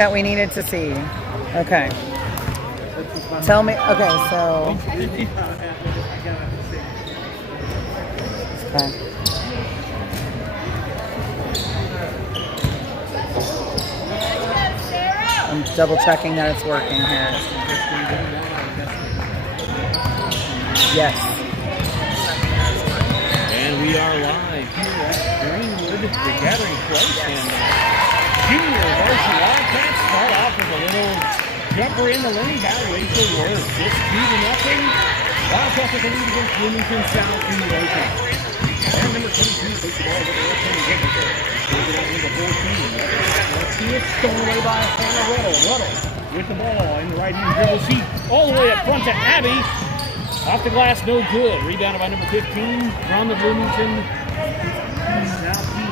That we needed to see. Okay. Tell me. Okay, so. Okay. I'm double checking that it's working here. Yes. And we are live here at Greenwood, the gathering place, and junior varsity Wildcats start off with a little jumper in the lane. Rachel Worth, just 2-0. Wildcats are going to against Bloomington South in the open. And number 22 takes the ball over the left-handed Jefferson. Goes it out to number 14. Let's see it stolen away by Hannah Ruddle. Ruddle with the ball in the right-hand dribble. She all the way up front to Abby. Off the glass, no good. Rebounded by number 15 from the Bloomington South team.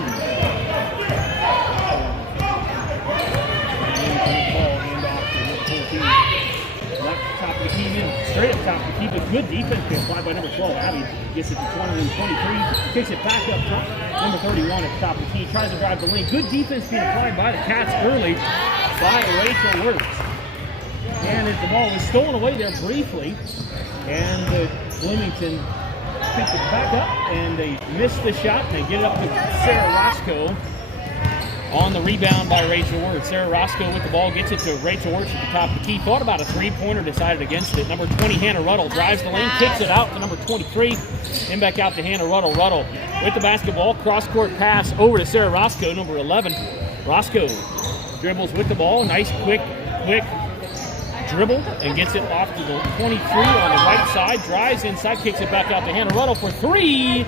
Top of the key in, straight up top to keep it. Good defense being applied by number 12. Abby gets it to 21-23, kicks it back up top. Number 31 at the top of the key, tries to drive the lane. Good defense being applied by the Cats early by Rachel Wirtz. And as the ball was stolen away there briefly, and Bloomington picks it back up, and they miss the shot. They get it up to Sarah Roscoe on the rebound by Rachel Wirtz. Sarah Roscoe with the ball, gets it to Rachel Wirtz at the top of the key. Thought about a three-pointer, decided against it. Number 20, Hannah Ruddle, drives the lane, kicks it out to number 23, and back out to Hannah Ruddle. Ruddle with the basketball, cross-court pass over to Sarah Roscoe, number 11. Roscoe dribbles with the ball, nice quick dribble, and gets it off to the 23 on the right side, drives inside, kicks it back out to Hannah Ruddle for three.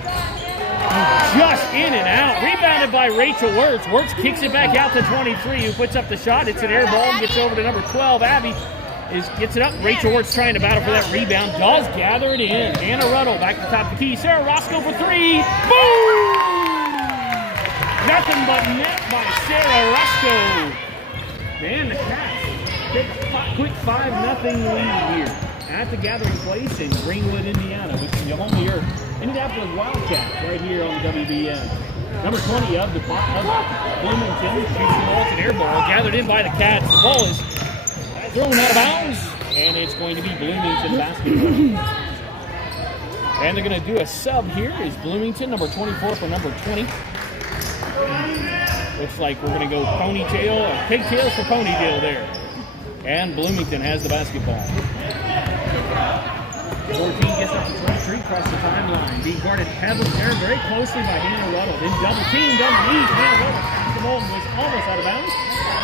Just in and out. Rebounded by Rachel Wirtz. Wirtz kicks it back out to 23, who puts up the shot. It's an air ball, gets over to number 12. Abby gets it up. Rachel Wirtz trying to battle for that rebound. Does gather it in. Hannah Ruddle back to the top of the key. Sarah Roscoe for three. Boom! Nothing but net by Sarah Roscoe. Man, the Cats take a quick 5-0 lead here at the gathering place in Greenwood, Indiana, which is the home of your Indianapolis Wildcats right here on the WBN. Number 20 of Bloomington shoots the ball. It's an air ball gathered in by the Cats. The ball is thrown out of bounds, and it's going to be Bloomington basketball. And they're going to do a sub here. Is Bloomington, number 24 for number 20. Looks like we're going to go ponytail, or pigtails for ponytail there. And Bloomington has the basketball. 14 gets up to 23, across the timeline. Being guarded heavily there very closely by Hannah Ruddle. Then double teamed underneath. Hannah Ruddle passed the ball and was almost out of bounds.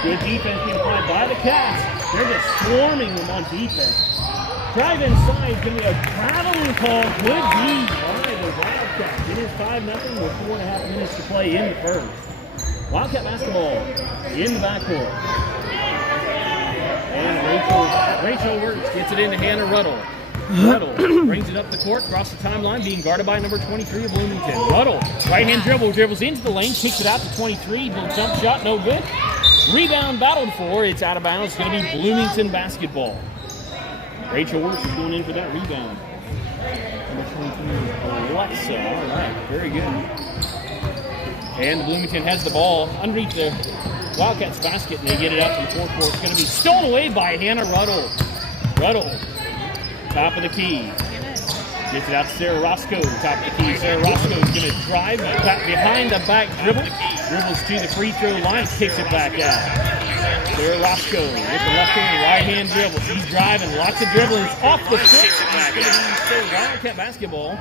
Good defense being applied by the Cats. They're just swarming them on defense. Drive inside, going to be a traveling call. Good D by the Wildcats. It is 5-0 with 4.5 minutes to play in the first. Wildcat basketball in the backcourt. And Rachel Wirtz gets it into Hannah Ruddle. Ruddle brings it up the court, across the timeline, being guarded by number 23 of Bloomington. Ruddle, right-hand dribbles into the lane, kicks it out to 23. Jump shot, no good. Rebound battled for. It's out of bounds. It's going to be Bloomington basketball. Rachel Wirtz is going in for that rebound. Number 23, Alexa. All right, very good. And Bloomington has the ball underneath the Wildcats basket, and they get it out to the forecourt. It's going to be stolen away by Hannah Ruddle. Ruddle, top of the key. Gets it out to Sarah Roscoe, top of the key. Sarah Roscoe is going to drive behind the back dribble. Dribbles to the free throw line, kicks it back out. Sarah Roscoe with the left hand, right hand dribble. She's driving, lots of dribbling. Off the foot. It's going to be Wildcat basketball.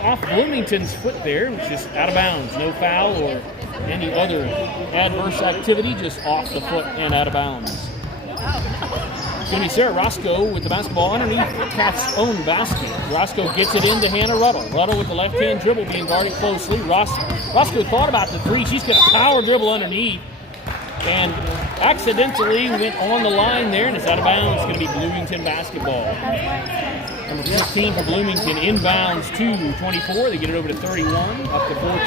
Off Bloomington's foot there, which is out of bounds. No foul or any other adverse activity, just off the foot and out of bounds. It's going to be Sarah Roscoe with the basketball underneath the Cats' own basket. Roscoe gets it into Hannah Ruddle. Ruddle with the left-hand dribble being guarded closely. Roscoe thought about the three. She's going to power dribble underneath and accidentally went on the line there, and it's out of bounds. It's going to be Bloomington basketball. Number 15 for Bloomington, inbounds to 24. They get it over to 31, up to 14.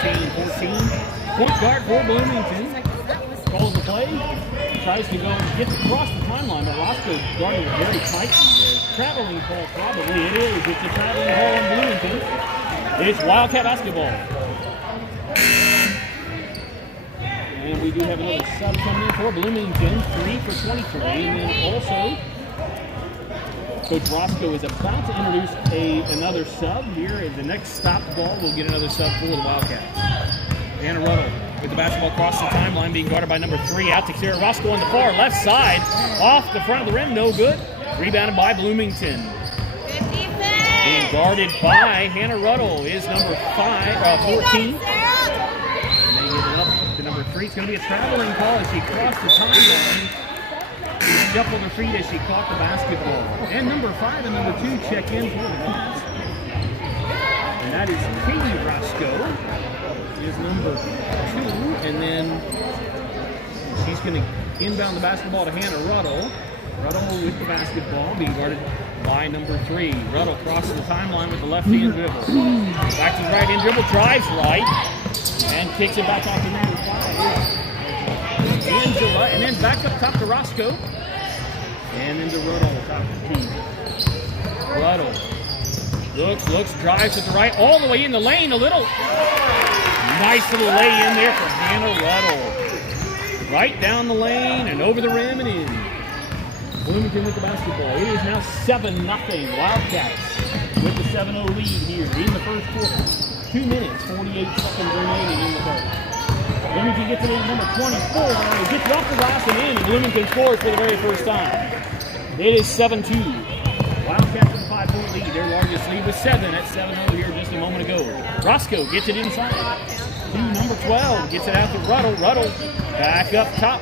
Point guard for Bloomington. Calls the play. Tries to go and gets across the timeline, but Roscoe guarded it very tightly. Traveling call, probably. It is. It's a traveling call on Bloomington. It's Wildcat basketball. And And we do have another sub coming in for Bloomington, 3 for 23. And then also, Coach Roscoe is about to introduce another sub. Here is the next stop ball. We'll get another sub for the Wildcats. Hannah Ruddle with the basketball across the timeline, being guarded by number 3. Out to Sarah Roscoe on the far left side. Off the front of the rim, no good. Rebounded by Bloomington. Being guarded by Hannah Ruddle is number 14. And they get it up to number 3. It's going to be a traveling call as she crossed the timeline. She shuffled her feet as she caught the basketball. And number 5 and number 2 check in for the Cats. And that is Katie Roscoe is number 2. And then she's going to inbound the basketball to Hannah Ruddle. Ruddle with the basketball, being guarded by number 3. Ruddle crosses the timeline with the left-hand dribble. Back to the right-hand dribble, drives right, and kicks it back off to number 5. Angela, and then back up top to Roscoe. And into Ruddle, top of the key. Ruddle looks, drives to the right, all the way in the lane, a little. Nice little lay in there for Hannah Ruddle. Right down the lane and over the rim and in. Bloomington with the basketball. It is now 7-0 Wildcats with the 7-0 lead here in the first quarter. 2 minutes, 48 seconds remaining in the first. Bloomington gets it in number 24. It gets off the glass and in, and Bloomington scores for the very first time. It is 7-2. Wildcats with a 5-point lead. Their largest lead was 7 at 7-0 here just a moment ago. Roscoe gets it inside to number 12. Gets it out to Ruddle. Ruddle back up top.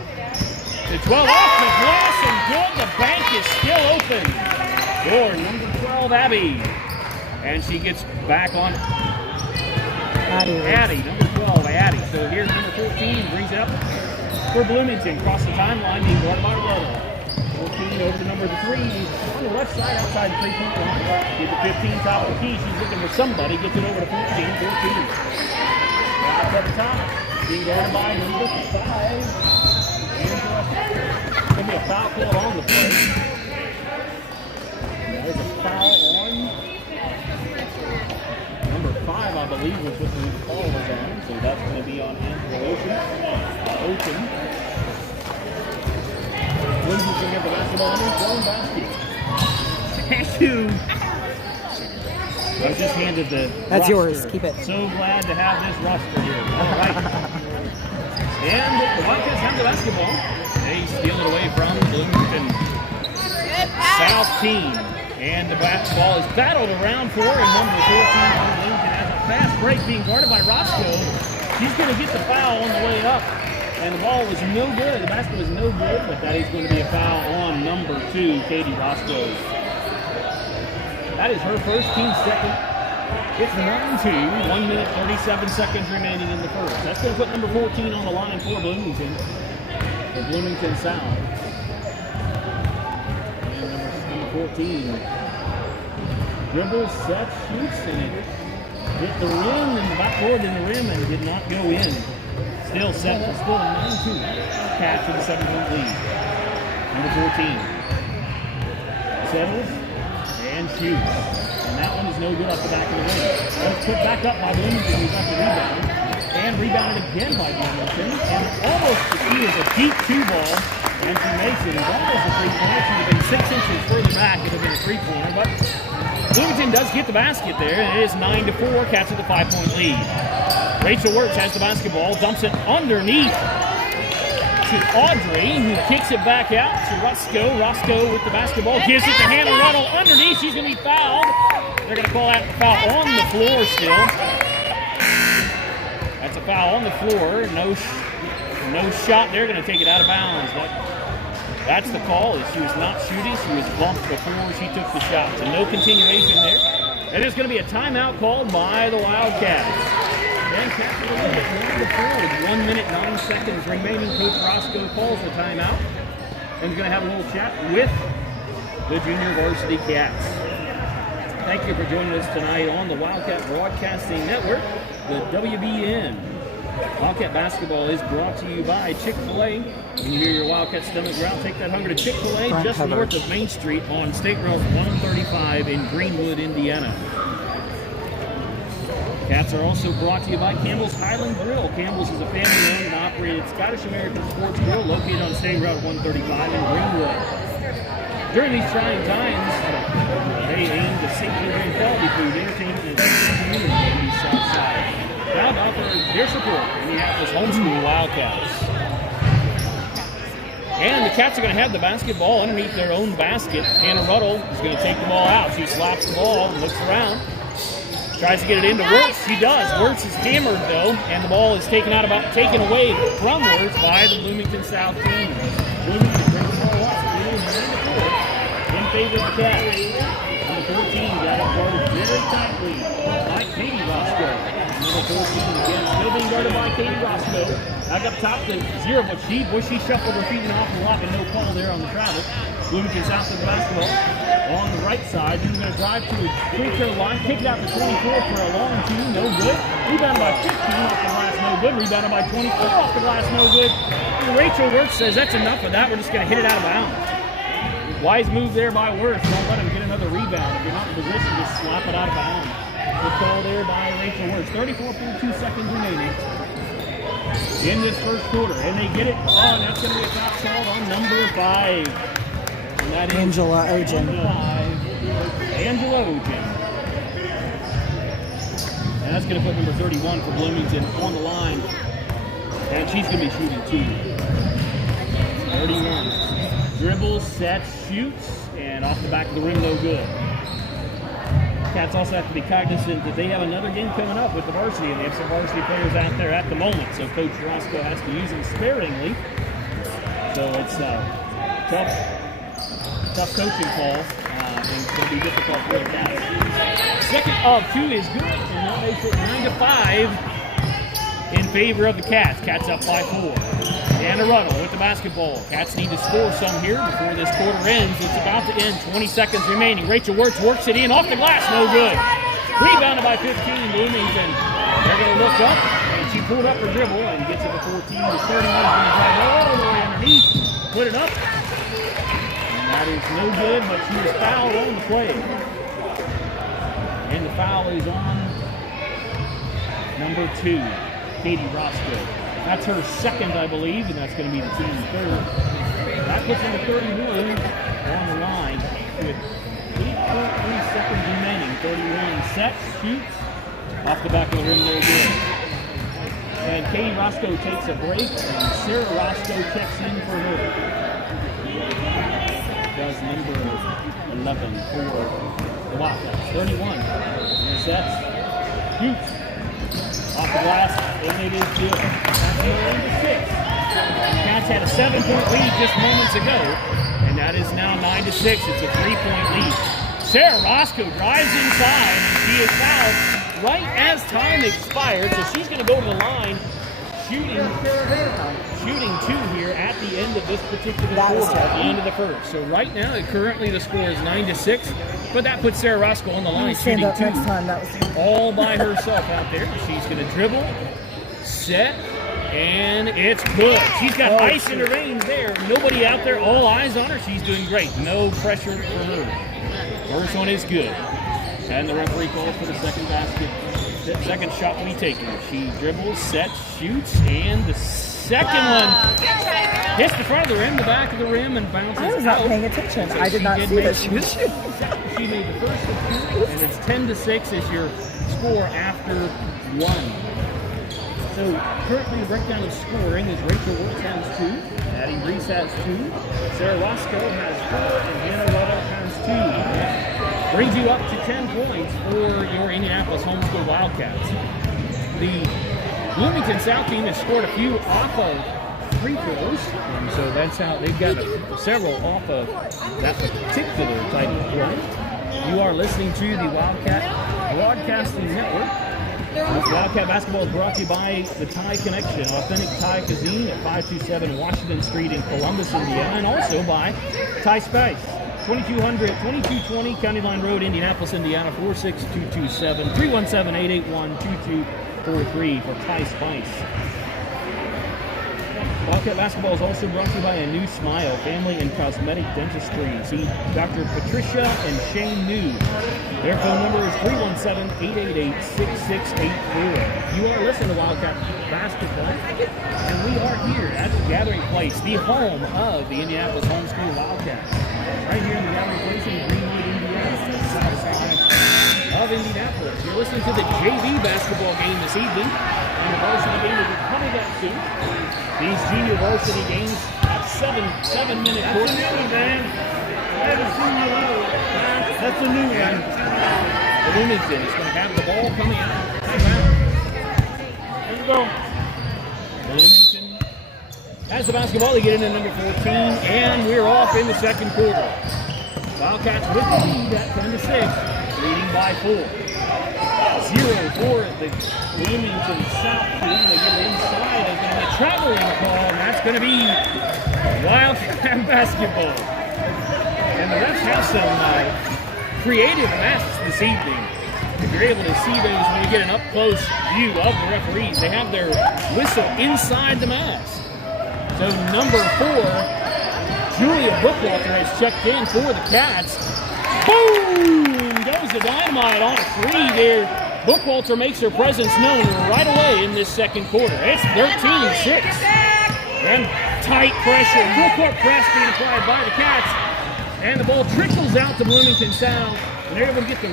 The 12 off the glass and good. The bank is still open for number 12, Abby. And she gets back on Addie, number 12, Addie. So here's number 14, brings it up for Bloomington. Cross the timeline, being guarded by Ruddle. 14 over to number 3 on the left side outside the 3-point line. Get the 15 top of the key. She's looking for somebody. Gets it over to 14. Back at the top, being guarded by number 5. Going to be a foul call on the play. There's a foul on number 5, I believe, was what the call was on. So that's going to be on Angela Ocean. Lindsay's going to get the basketball in his own basket. Thank you. I was just handed the That's roster. yours. Keep it. So glad to have this roster here. All right. And the Wildcats have the basketball. They steal it away from the Bloomington South team. And the basketball is battled around for, and number 14 on Bloomington has a fast break being guarded by Roscoe. She's going to get the foul on the way up. And the ball was no good. The basket was no good, but that is going to be a foul on number 2, Katie Roscoe. That is her first, team second. It's 9-2, 1 minute, 37 seconds remaining in the first. That's going to put number 14 on the line for Bloomington. The Bloomington South. And number 14 dribbles, sets, shoots, and it hit the rim and the backboard in the rim and did not go in. Still set, still 9-2. Catch with a 7-point lead. Number 14 settles and shoots. And that one is no good off the back of the rim. That's put back up by Bloomington, who got the rebound. And rebounded again by Bloomington. And almost, she is a deep 2 ball. And for Mason, it's almost a 3-pointer. She would have been 6 inches further back. It would have been a 3-pointer. But Bloomington does get the basket there. And it is 9-4. Cats with a 5-point lead. Rachel Wirtz has the basketball. Dumps it underneath to Audrey, who kicks it back out to Roscoe. Roscoe with the basketball. Gives it to Hannah Ruddle underneath. She's going to be fouled. They're going to call that foul on the floor still. That's a foul on the floor. No shot. They're going to take it out of bounds. That's the call. She was not shooting. She was bumped before she took the shot. So no continuation there. And there's going to be a timeout called by the Wildcats. Then Cats a little bit more to forward. 1 minute, 9 seconds remaining. Coach Roscoe calls the timeout. And we're going to have a little chat with the junior varsity Cats. Thank you for joining us tonight on the Wildcat Broadcasting Network, the WBN. Wildcat basketball is brought to you by Chick-fil-A. When you hear your Wildcat stomach growl, take that hunger to Chick-fil-A just north of Main Street on State Road 135 in Greenwood, Indiana. Cats are also brought to you by Campbell's Highland Grill. Campbell's is a family-owned and operated Scottish-American sports grill located on State Route 135 in Greenwood. During these trying times, they aim to safely bring quality food, entertainment, and community in the South Side. Proud to offer their support in Minneapolis homeschool Wildcats. And the Cats are going to have the basketball underneath their own basket. Hannah Ruddle is going to take the ball out. She slaps the ball and looks around. Tries to get it into Wirtz. She does. Wirtz is hammered, though, and the ball is taken away from Wirtz by the Bloomington South team. Bloomington brings the ball up in favor of the Cats. Number 14 got it guarded very tightly by Katie Roscoe. Number 14 again, still being guarded by Katie Roscoe. Back up top to 0, but she shuffled her feet an awful lot and no call there on the travel. Bloomington South with the basketball on the right side. Then going to drive to the free throw line. Kick it out to 24 for a long two. No good. Rebounded by 15 off the glass. No good. Rebounded by 24 off the glass. No good. And Rachel Wirtz says that's enough of that. We're just going to hit it out of bounds. Wise move there by Wirtz. Don't let him get another rebound. If you're not in position, just slap it out of bounds. Good call there by Rachel Wirtz. 34.2 seconds remaining in this first quarter. And they get it. Oh, and that's going to be a foul called on number 5. And that is Angela Ogen. Angela Ogen. And that's going to put number 31 for Bloomington on the line. And she's going to be shooting 2. 31. Dribbles, sets, shoots, and off the back of the rim, no good. Cats also have to be cognizant that they have another game coming up with the varsity, and they have some varsity players out there at the moment, so Coach Roscoe has to use them sparingly. So it's tough coaching call, and it's going to be difficult for the Cats. Second of 2 is good, and now they put 9-5 in favor of the Cats. Cats up by 4. Hannah Ruddle with the basketball. Cats need to score some here before this quarter ends. It's about to end. 20 seconds remaining. Rachel Wirtz works it in off the glass. No good. Rebounded by 15. Bloomington. They're going to look up, and she pulled up her dribble and gets it to 14. The 31 is going to drive all the way underneath. Put it up. And that is no good, but she was fouled on the play. And the foul is on number 2, Katie Roscoe. That's her second, I believe, and that's going to be the team's third. That puts number 31 on the line with 8.3 seconds remaining. 31 sets, shoots, off the back of the rim, no good. And Katie Roscoe takes a break, and Sarah Roscoe checks in for her. Does number 11 for the Wildcats. 31 sets, shoots. Off the glass, and it is good. Cats had a 7-point lead just moments ago, and that is now 9-6. It's a 3-point lead. Sarah Roscoe drives inside, and she is fouled right as time expired, so she's going to go to the line shooting 2 here at the end of this particular quarter, at the end of the first. So right now, currently the score is 9-6, but that puts Sarah Roscoe on the line shooting 2 all by herself out there. She's going to dribble, set, and it's good. She's got ice in her veins there. Nobody out there, all eyes on her. She's doing great. No pressure for her. First one is good. And the referee calls for the second basket. The second shot will be taken. She dribbles, sets, shoots, and the second one hits the front of the rim, the back of the rim, and bounces out. I was not paying attention. So I did not see that she was shooting. She made the first of 2, and it's 10-6 is your score after 1. So currently the breakdown of scoring is Rachel Wirtz has 2, Addie Reese has 2, Sarah Roscoe has 4, and Hannah Ruddle has 2. Brings you up to 10 points for your Indianapolis homeschool Wildcats. The Bloomington South team has scored a few off of free throws, and so that's how they've got several off of that particular type of play. You are listening to the Wildcat Broadcasting Network. Wildcat basketball is brought to you by the Thai Connection, authentic Thai cuisine at 527 Washington Street in Columbus, Indiana, and also by Thai Spice, 2220 County Line Road, Indianapolis, Indiana, 46227, 317-881-2243 for Thai Spice. Wildcat basketball is also brought to you by A New Smile, Family and Cosmetic Dentistry. See Dr. Patricia and Shane New. Their phone number is 317-888-6684. You are listening to Wildcat Basketball, and we are here at the Gathering Place, the home of the Indianapolis Homeschool Wildcats. Right here in the Gathering Place in Greenwood, Indiana, south side of Indianapolis. You're listening to the JV basketball game this evening, and the varsity game will be coming up soon. These junior varsity games have seven-minute quarters. That's a new one, man. I haven't seen you all. That's a new one. Bloomington is going to have the ball coming out. There we go. Bloomington has the basketball. They get in at number 14, and we're off in the second quarter. Wildcats with the lead at 10-6, leading by 4. 0 for the Bloomington South team. They get it inside. There's going to be a traveling call, and that's going to be Wildcat basketball. And the refs have some creative masks this evening. If you're able to see those when you get an up-close view of the referees, they have their whistle inside the mask. So number 4, Julia Bookwalter has checked in for the Cats. Boom! Goes the dynamite on a 3 there. Bookwalter makes her presence known right away in this second quarter. It's 13-6. And tight pressure, full court press being applied by the Cats. And the ball trickles out to Bloomington South. And they're able to get the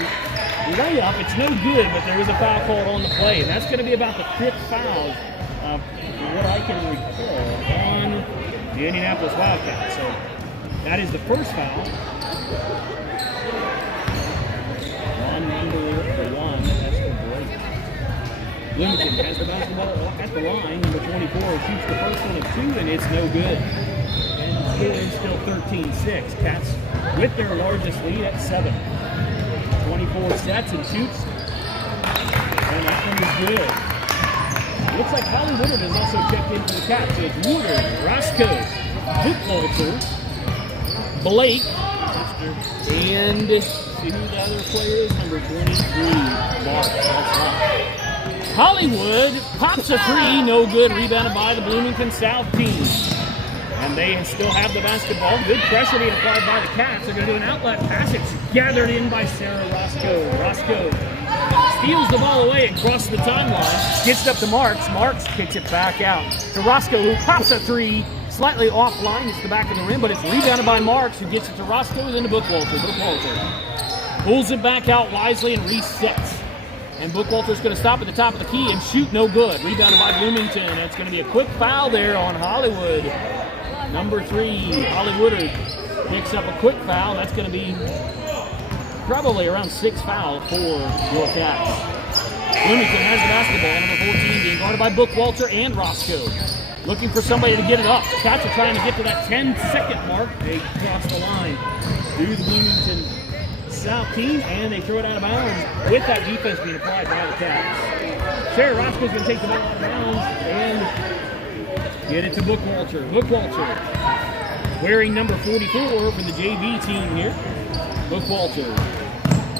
layup. It's no good, but there is a foul called on the play. And that's going to be about the 5th foul, what I can recall, on the Indianapolis Wildcats. So that is the first foul. On number 1, that's the break. Bloomington has the basketball at the line. Number 24 shoots the first one at 2, and it's no good. And it's still 13-6. Cats with their largest lead at 7. 24 sets and shoots. And that one is good. Looks like Holly Woodard has also checked in for the Cats. So it's Woodard, Roscoe, Bookwalter, Blake, and see who the other player is, number 23, Mark. That's right. Hollywood pops a 3, no good, rebounded by the Bloomington South team. And they still have the basketball. Good pressure being applied by the Cats. They're going to do an outlet pass. It's gathered in by Sarah Roscoe. Roscoe steals the ball away and crosses the timeline. Gets it up to Marks. Marks kicks it back out to Roscoe, who pops a 3. Slightly offline. It's the back of the rim, but it's rebounded by Marks, who gets it to Roscoe, then to Bookwalter. Bookwalter pulls it back out wisely and resets. And Bookwalter's going to stop at the top of the key and shoot no good. Rebounded by Bloomington. It's going to be a quick foul there on Hollywood. Number 3, Holly Woodard picks up a quick foul. That's going to be probably around 6 fouls for your Cats. Bloomington has the basketball. Number 14 being guarded by Bookwalter and Roscoe. Looking for somebody to get it up. The Cats are trying to get to that 10-second mark. They cross the line through the Bloomington South team, and they throw it out of bounds with that defense being applied by the Cats. Sarah Roscoe's going to take the ball out of bounds and get it to Bookwalter. Bookwalter wearing number 44 for the JV team here. Bookwalter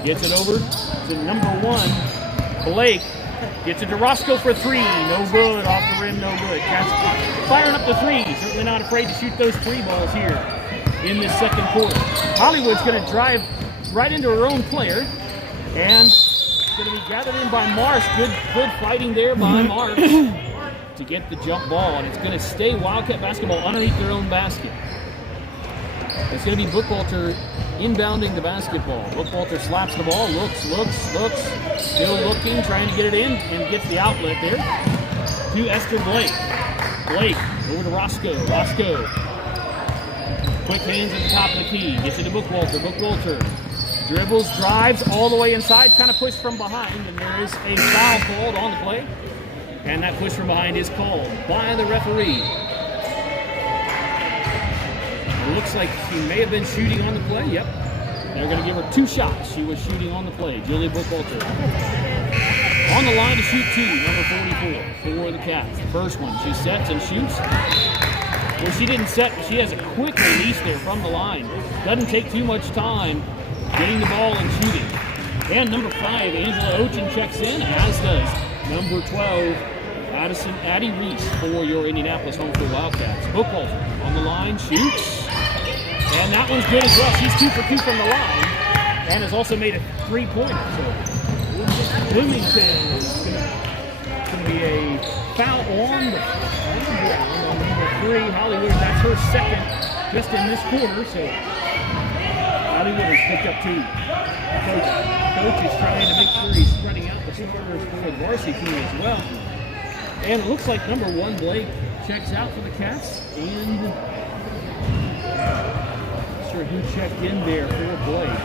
gets it over to number 1, Blake. Gets it to Roscoe for 3. No good. Off the rim, no good. Cats firing up the 3. Certainly not afraid to shoot those 3 balls here in this second quarter. Hollywood's going to drive right into her own player. And it's going to be gathered in by Marsh. Good fighting there by Marsh to get the jump ball. And it's going to stay Wildcat basketball underneath their own basket. It's going to be Bookwalter inbounding the basketball. Bookwalter slaps the ball, looks, still looking, trying to get it in, and gets the outlet there to Esther Blake. Blake over to Roscoe. Roscoe, quick hands at the top of the key, gets it to Bookwalter. Bookwalter dribbles, drives all the way inside, kind of pushed from behind, and there is a foul called on the play. And that push from behind is called by the referee. It looks like she may have been shooting on the play. Yep. They're going to give her 2 shots. She was shooting on the play. Julia Bookwalter on the line to shoot 2, number 44 for the Cats. The first one, she sets and shoots. Well, she didn't set, but she has a quick release there from the line. Doesn't take too much time getting the ball and shooting. And number 5, Angela Ochin checks in, as does number 12, Addie Reese for your Indianapolis home field Wildcats. Bookwalter on the line, shoots. And that one's good as well. She's 2 for 2 from the line. And has also made a 3-pointer. So Bloomington is going to be a foul on number 3. Hollywood, that's her second just in this quarter. So Hollywood has picked up 2. Coach is trying to make sure he's spreading out the starters for the varsity team as well. And it looks like number 1, Blake, checks out for the Cats. And not sure who checked in there for Blake.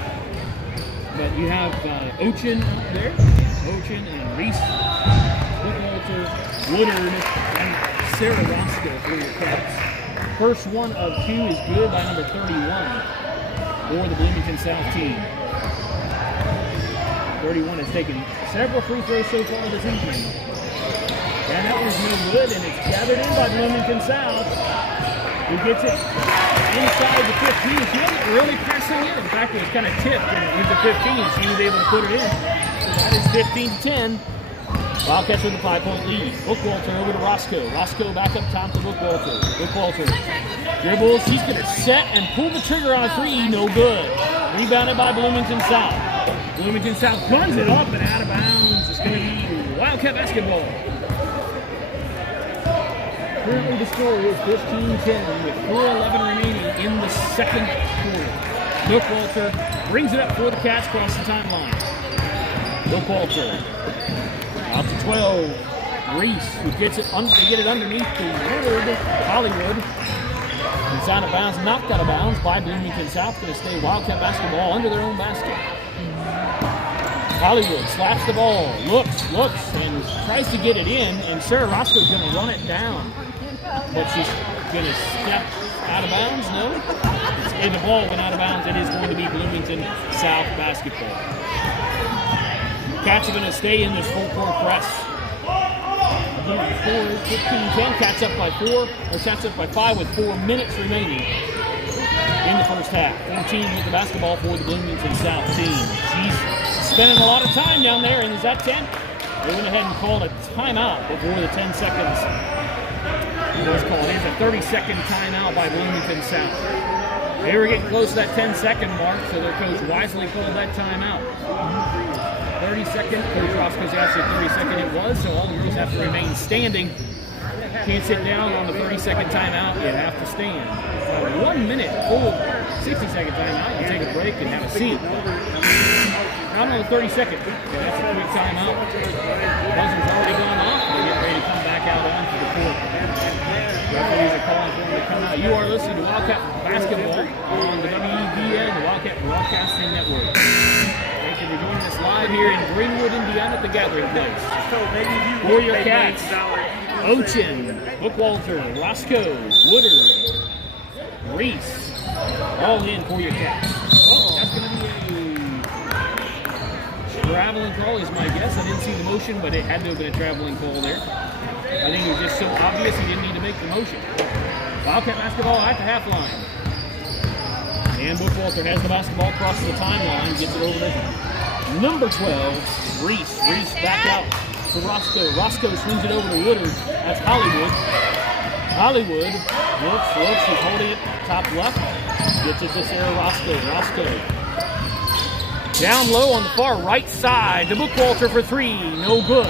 But you have Ochin up there. Ochin and Reese, Bookwalter, Woodard, and Sarah Roscoe for your Cats. First one of 2 is good by number 31 for the Bloomington South team. 31 has taken several free throws so far this evening. And that one's no good, and it's gathered in by Bloomington South, who gets it inside the 15. She wasn't really pressing in. In fact, it was kind of tipped, and with the 15, she was able to put it in. So that is 15-10. Wildcats with a 5-point lead. Bookwalter over to Roscoe. Roscoe back up top to Bookwalter. Bookwalter dribbles. She's going to set and pull the trigger on a 3. No good. Rebounded by Bloomington South. Bloomington South runs it up and out of bounds. It's going to be Wildcat basketball. Currently the score is 15-10 with 4:11 remaining in the second quarter. Bookwalter brings it up for the Cats across the timeline. Bookwalter out to 12. Reese, who gets it to get it underneath the Woodard. Hollywood. It's out of bounds, knocked out of bounds by Bloomington South. Going to stay Wildcat basketball under their own basket. Hollywood slaps the ball, looks, and tries to get it in, and Sarah Roscoe's going to run it down. But she's going to step out of bounds? No? And the ball went out of bounds. It is going to be Bloomington South basketball. Cats are going to stay in this full-court press. Again, the score is 15-10. Cats up by 4, or Cats up by 5 with 4 minutes remaining in the first half. 14 with the basketball for the Bloomington South team. She's spending a lot of time down there, and is that 10? They went ahead and called a timeout before the 10 seconds. It was called. It's a 30-second timeout by Bloomington South. They were getting close to that 10-second mark, so their coach wisely called that timeout. 30-second. Coach Roscoe's actually 30-second it was, so all the girls have to remain standing. Can't sit down on the 30-second timeout. You have to stand. 1 minute full 60-second timeout. You take a break and have a seat. Not on the 32nd. That's a quick timeout. Buzzer's already gone off. They get ready to come back out onto the court. Referees are calling for them to come out. You are listening to Wildcat Basketball on the WEBN, the Wildcat Broadcasting Network. Thank you for joining us live here in Greenwood, Indiana at the Gathering Place. For your Cats, Ochin, Bookwalter, Roscoe, Woodard, Reese, all in for your Cats. Oh, that's going to be a traveling call is my guess. I didn't see the motion, but it had to have been a traveling call there. I think it was just so obvious he didn't need to make the motion. Wildcat basketball at the half line. And Bookwalter has the basketball across the timeline, gets it over to number 12, Reese. Reese back out to Roscoe. Roscoe swings it over to Woodard. That's Hollywood. Hollywood looks, is holding it top left. Gets it to Sarah Roscoe. Roscoe down low on the far right side to Bookwalter for 3. No good.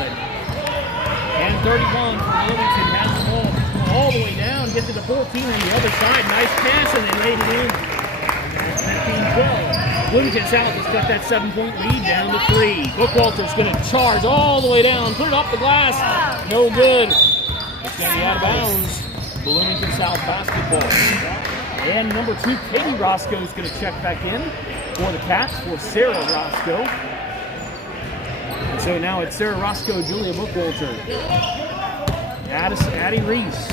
And 31 for Bloomington has the ball all the way down, gets it to 14 on the other side. Nice pass, and they laid it in. That's 15-12. Bloomington South has cut that 7-point lead down to 3. Bookwalter's going to charge all the way down, put it off the glass. No good. It's going to be out of bounds. Bloomington South basketball. And number 2, Katie Roscoe is going to check back in for the Cats for Sarah Roscoe. And so now it's Sarah Roscoe, Julia Bookwalter, Addie Reese,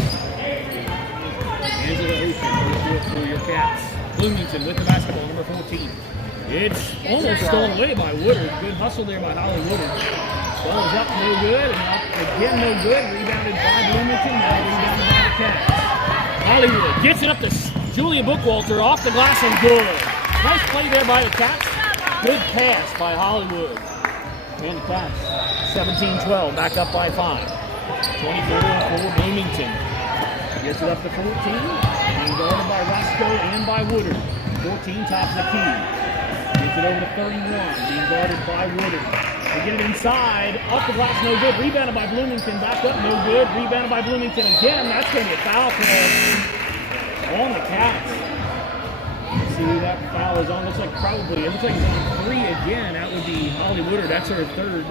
Angela Ocean for your Cats. Bloomington with the basketball, number 14. It's almost stolen away by Woodard. Good hustle there by Holly Woodard. Ball is up, no good, and up again, no good. Rebounded by Bloomington, now rebounded by the Cats. Hollywood gets it up to Julia Bookwalter, off the glass and good. Nice play there by the Cats. Good pass by Hollywood. And the Cats, 17-12, back up by 5. 24 for Bloomington. Gets it up to 14. Being guarded by Roscoe and by Woodard. 14, top of the key. Gets it over to 31. Being guarded by Woodard. They get it inside. Up the glass, no good. Rebounded by Bloomington. Back up, no good. Rebounded by Bloomington again. That's going to be a foul call on the Cats. Let's see who that foul is on. Looks like probably, it looks like it's on 3 again. That would be Holly Woodard. That's her third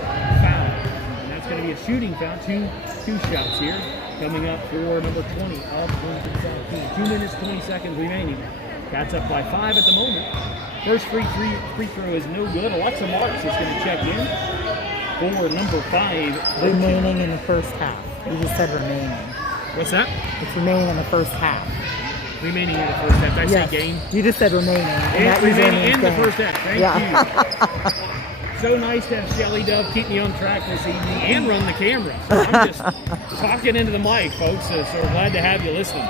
foul. And that's going to be a shooting foul. Two shots here. Coming up for number 20 of Bloomington South team. 2 minutes, 20 seconds remaining. Cats up by 5 at the moment. First free throw is no good. Alexa Marks is going to check in for number 5. Remaining in the first half. You just said remaining. What's that? It's remaining in the first half. Remaining in the first half. Did I say game? You just said remaining. It's remaining in the first half. Thank you. So nice to have Shelly Dove keep me on track this evening and run the camera. So I'm just talking into the mic, folks. So glad to have you listening.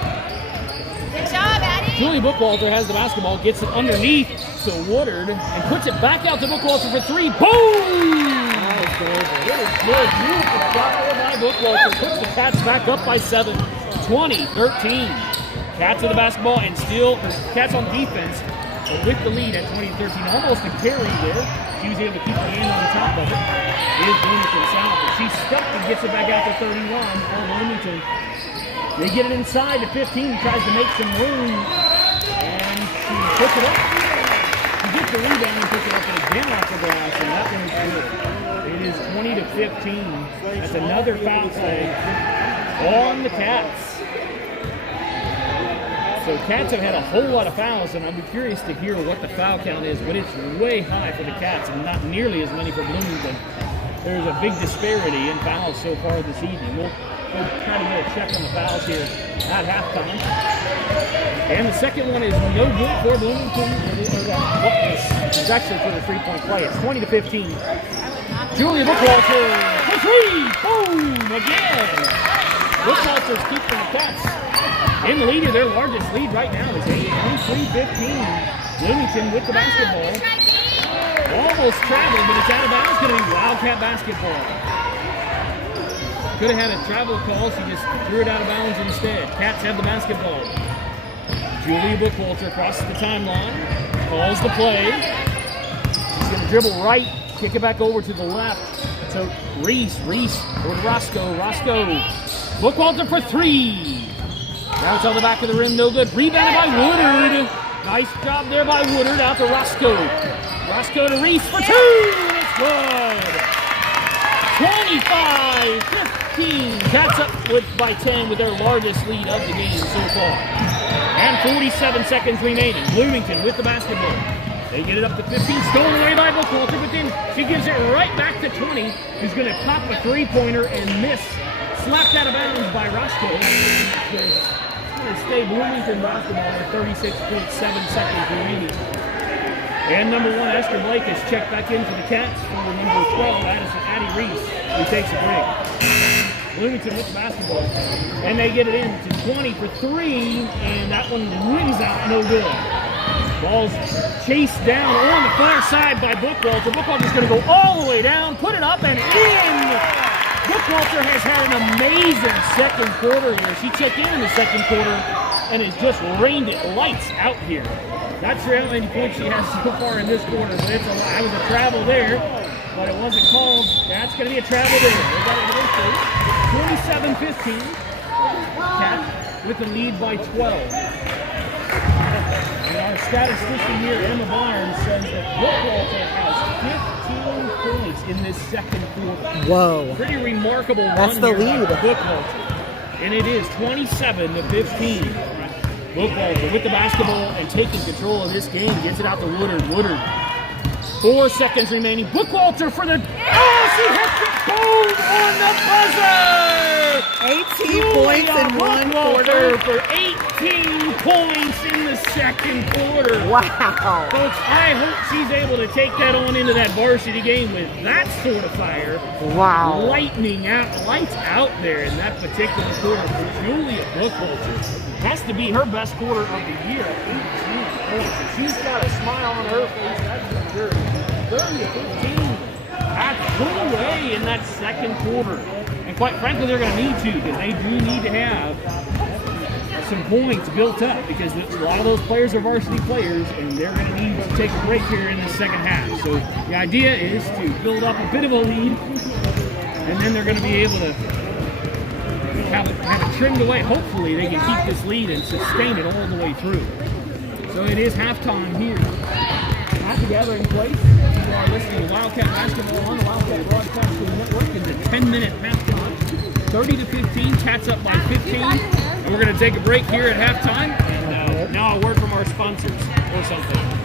Good job, Addie. Julie Bookwalter has the basketball, gets it underneath to Woodard, and puts it back out to Bookwalter for 3. Boom! Good, beautiful shot by Bookwalter. Puts the Cats back up by 7. 20-13. Cats with the basketball, and still Cats on defense with the lead at 20-13. Almost a carry there. She was able to keep the hand on top of it. Here's Bloomington South. She's stuck and gets it back out to 31 for Bloomington. They get it inside to 15, tries to make some room, and she puts it up. She gets the rebound and puts it up and again off the glass, and that one is good. It is 20-15. That's another foul play on the Cats. So Cats have had a whole lot of fouls, and I'd be curious to hear what the foul count is, but it's way high for the Cats and not nearly as many for Bloomington. There's a big disparity in fouls so far this evening. We'll try to get a check on the fouls here at halftime. And the second one is no good for Bloomington. It's actually for the three-point play. It's 20-15. Julia Bookwalter for 3. Boom! Again. Bookwalter's keeping the Cats in the lead. Their largest lead right now is 23-15. Bloomington with the basketball. Almost traveling, but it's out of bounds. It's going to be Wildcat basketball. Could have had a travel call. She just threw it out of bounds instead. Cats have the basketball. Julia Bookwalter crosses the timeline. Calls the play. She's going to dribble right. Kick it back over to the left. So Reese or Roscoe. Bookwalter for 3. Now it's on the back of the rim. No good. Rebounded by Woodard. Nice job there by Woodard. Out to Roscoe. Roscoe to Reese for 2. It's good. 25-15. Cats up by 10 with their largest lead of the game so far. And 47 seconds remaining. Bloomington with the basketball. They get it up to 15. Stolen away by Bookwalter, but then she gives it right back to 20. Who's going to pop a three-pointer and miss. Slapped out of bounds by Roscoe. It's going to stay Bloomington basketball with 36.7 seconds remaining. And number 1, Esther Blake, is checked back in for the Cats for number 12, Addie Reese, who takes a break. Bloomington with the basketball. And they get it in to 20 for 3, and that one rings out no good. Ball's chased down on the far side by Bookwalter. Bookwalter's going to go all the way down, put it up and in! Bookwalter has had an amazing second quarter here. She checked in the second quarter and has just rained it lights out here. Not sure how many points she has so far in this quarter, but that was a travel there, but it wasn't called. That's going to be a travel there. They got it 27-15. Cats with the lead by 12. And our statistician here, Emma Barnes, says that Bookwalter has 15 points in this second quarter. Whoa. Pretty remarkable run. That's the lead. Bookwalter. And it is 27-15. Bookwalter with the basketball and taking control of this game. Gets it out to Woodard. 4 seconds remaining. Bookwalter for the... Oh, she hits it! Boom! On the buzzer! 18 points in one quarter. For 18 points in the second quarter. Wow. Folks, I hope she's able to take that on into that varsity game with that sort of fire. Wow. Lights out there in that particular quarter for Julia Bookwalter. Has to be her best quarter of the year at 18 points. She's got a smile on her face. That's been good. 30-15. That's pulled away in that second quarter. And quite frankly, they're going to need to, because they do need to have some points built up, because a lot of those players are varsity players, and they're going to need to take a break here in the second half. So the idea is to build up a bit of a lead, and then they're going to be able to have it trimmed away. Hopefully they can keep this lead and sustain it all the way through. So it is halftime here at the Gathering Place. You are listening to Wildcat Basketball on the Wildcat Broadcasting Network in the 10-minute halftime. 30-15, Cats up by 15. And we're going to take a break here at halftime. And now a word from our sponsors or something.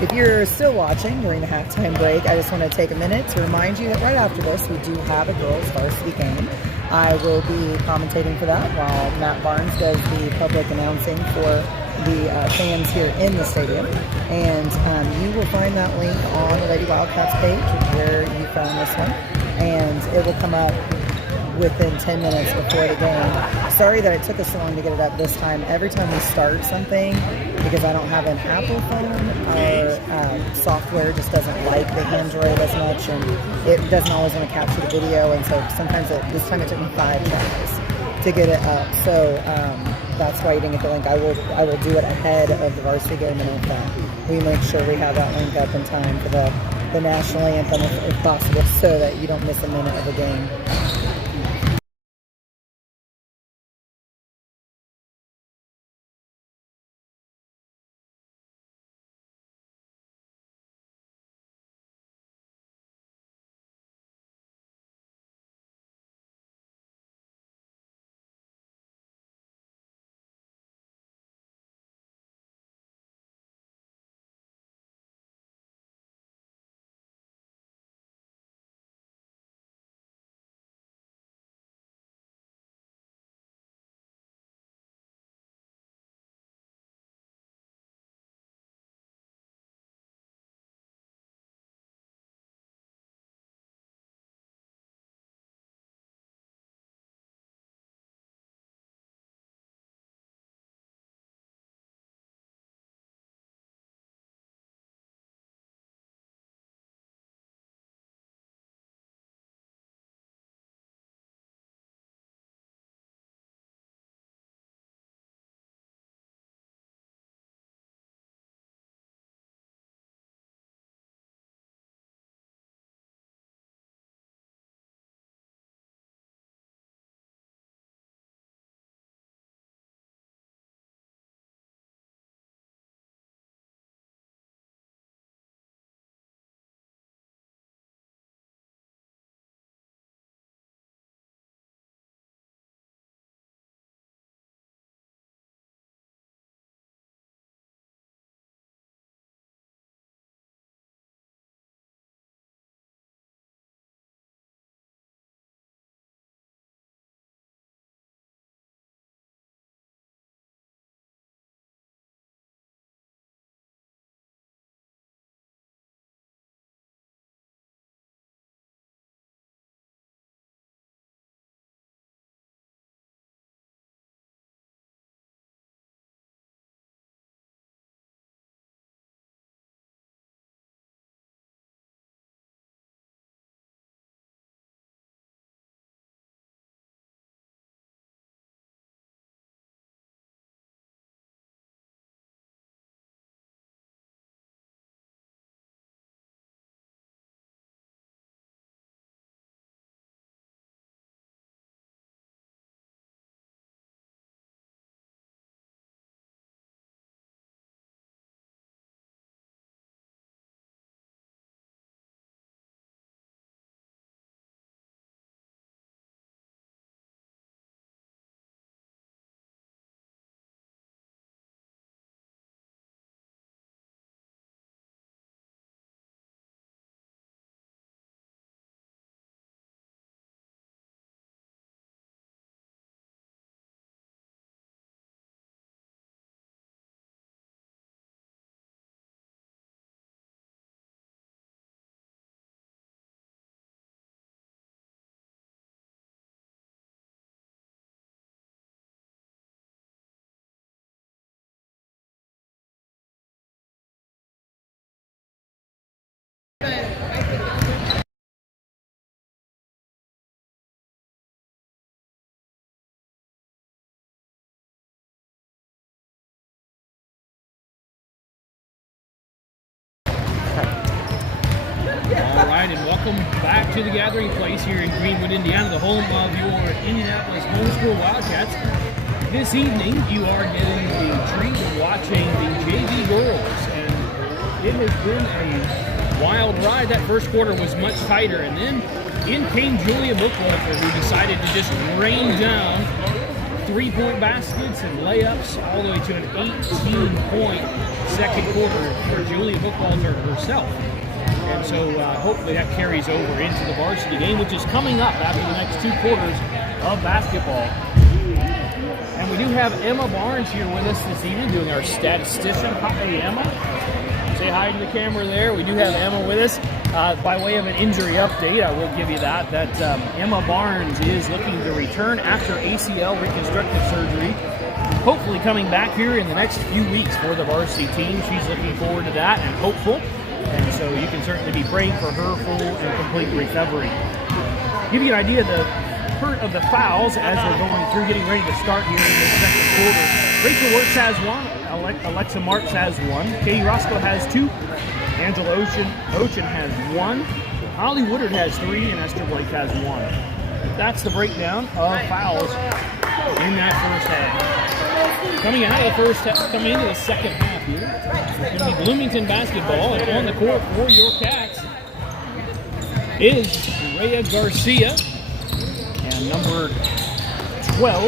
If you're still watching during the halftime break, I just want to take a minute to remind you that right after this, we do have a girls varsity game. I will be commentating for that while Matt Barnes does the public announcing for the fans here in the stadium. And you will find that link on the Lady Wildcats page where you found this one. And it will come up within 10 minutes before the game. Sorry that it took us so long to get it up this time. Every time we start something, because I don't have an Apple phone, our software just doesn't like the Android as much, and it doesn't always want to capture the video, and so sometimes this time it took me 5 tries to get it up. So that's why you didn't get the link. I will do it ahead of the varsity game, and we make sure we have that link up in time for the national anthem if possible, so that you don't miss a minute of the game. All right, and welcome back to the gathering place here in Greenwood, Indiana, the home of your Indianapolis homeschool Wildcats. This evening, you are getting the treat of watching the JV girls, and it has been a wild ride. That first quarter was much tighter, and then in came Julia Bookwalter, who decided to just rain down three-point baskets and layups all the way to an 18-point second quarter for Julia Bookwalter herself. And so hopefully that carries over into the varsity game, which is coming up after the next 2 quarters of basketball. And And we do have Emma Barnes here with us this evening doing our statistician. Hi, Emma. Say hi to the camera there. We do have Emma with us. By way of an injury update, I will give you that Emma Barnes is looking to return after ACL reconstructive surgery. Hopefully coming back here in the next few weeks for the varsity team. She's looking forward to that and hopeful. And so you can certainly be praying for her full and complete recovery. Give you an idea of the fouls as we're going through, getting ready to start here in the second quarter. Rachel Wirtz has one. Alexa Marks has one. Katie Roscoe has two. Angela Ochin has one. Holly Woodard has three, and Esther Blake has one. That's the breakdown of fouls in that first half. Coming out of the first half, coming into the second half here, it's going to be Bloomington basketball, and on the court for your Cats is Rhea Garcia and number 12,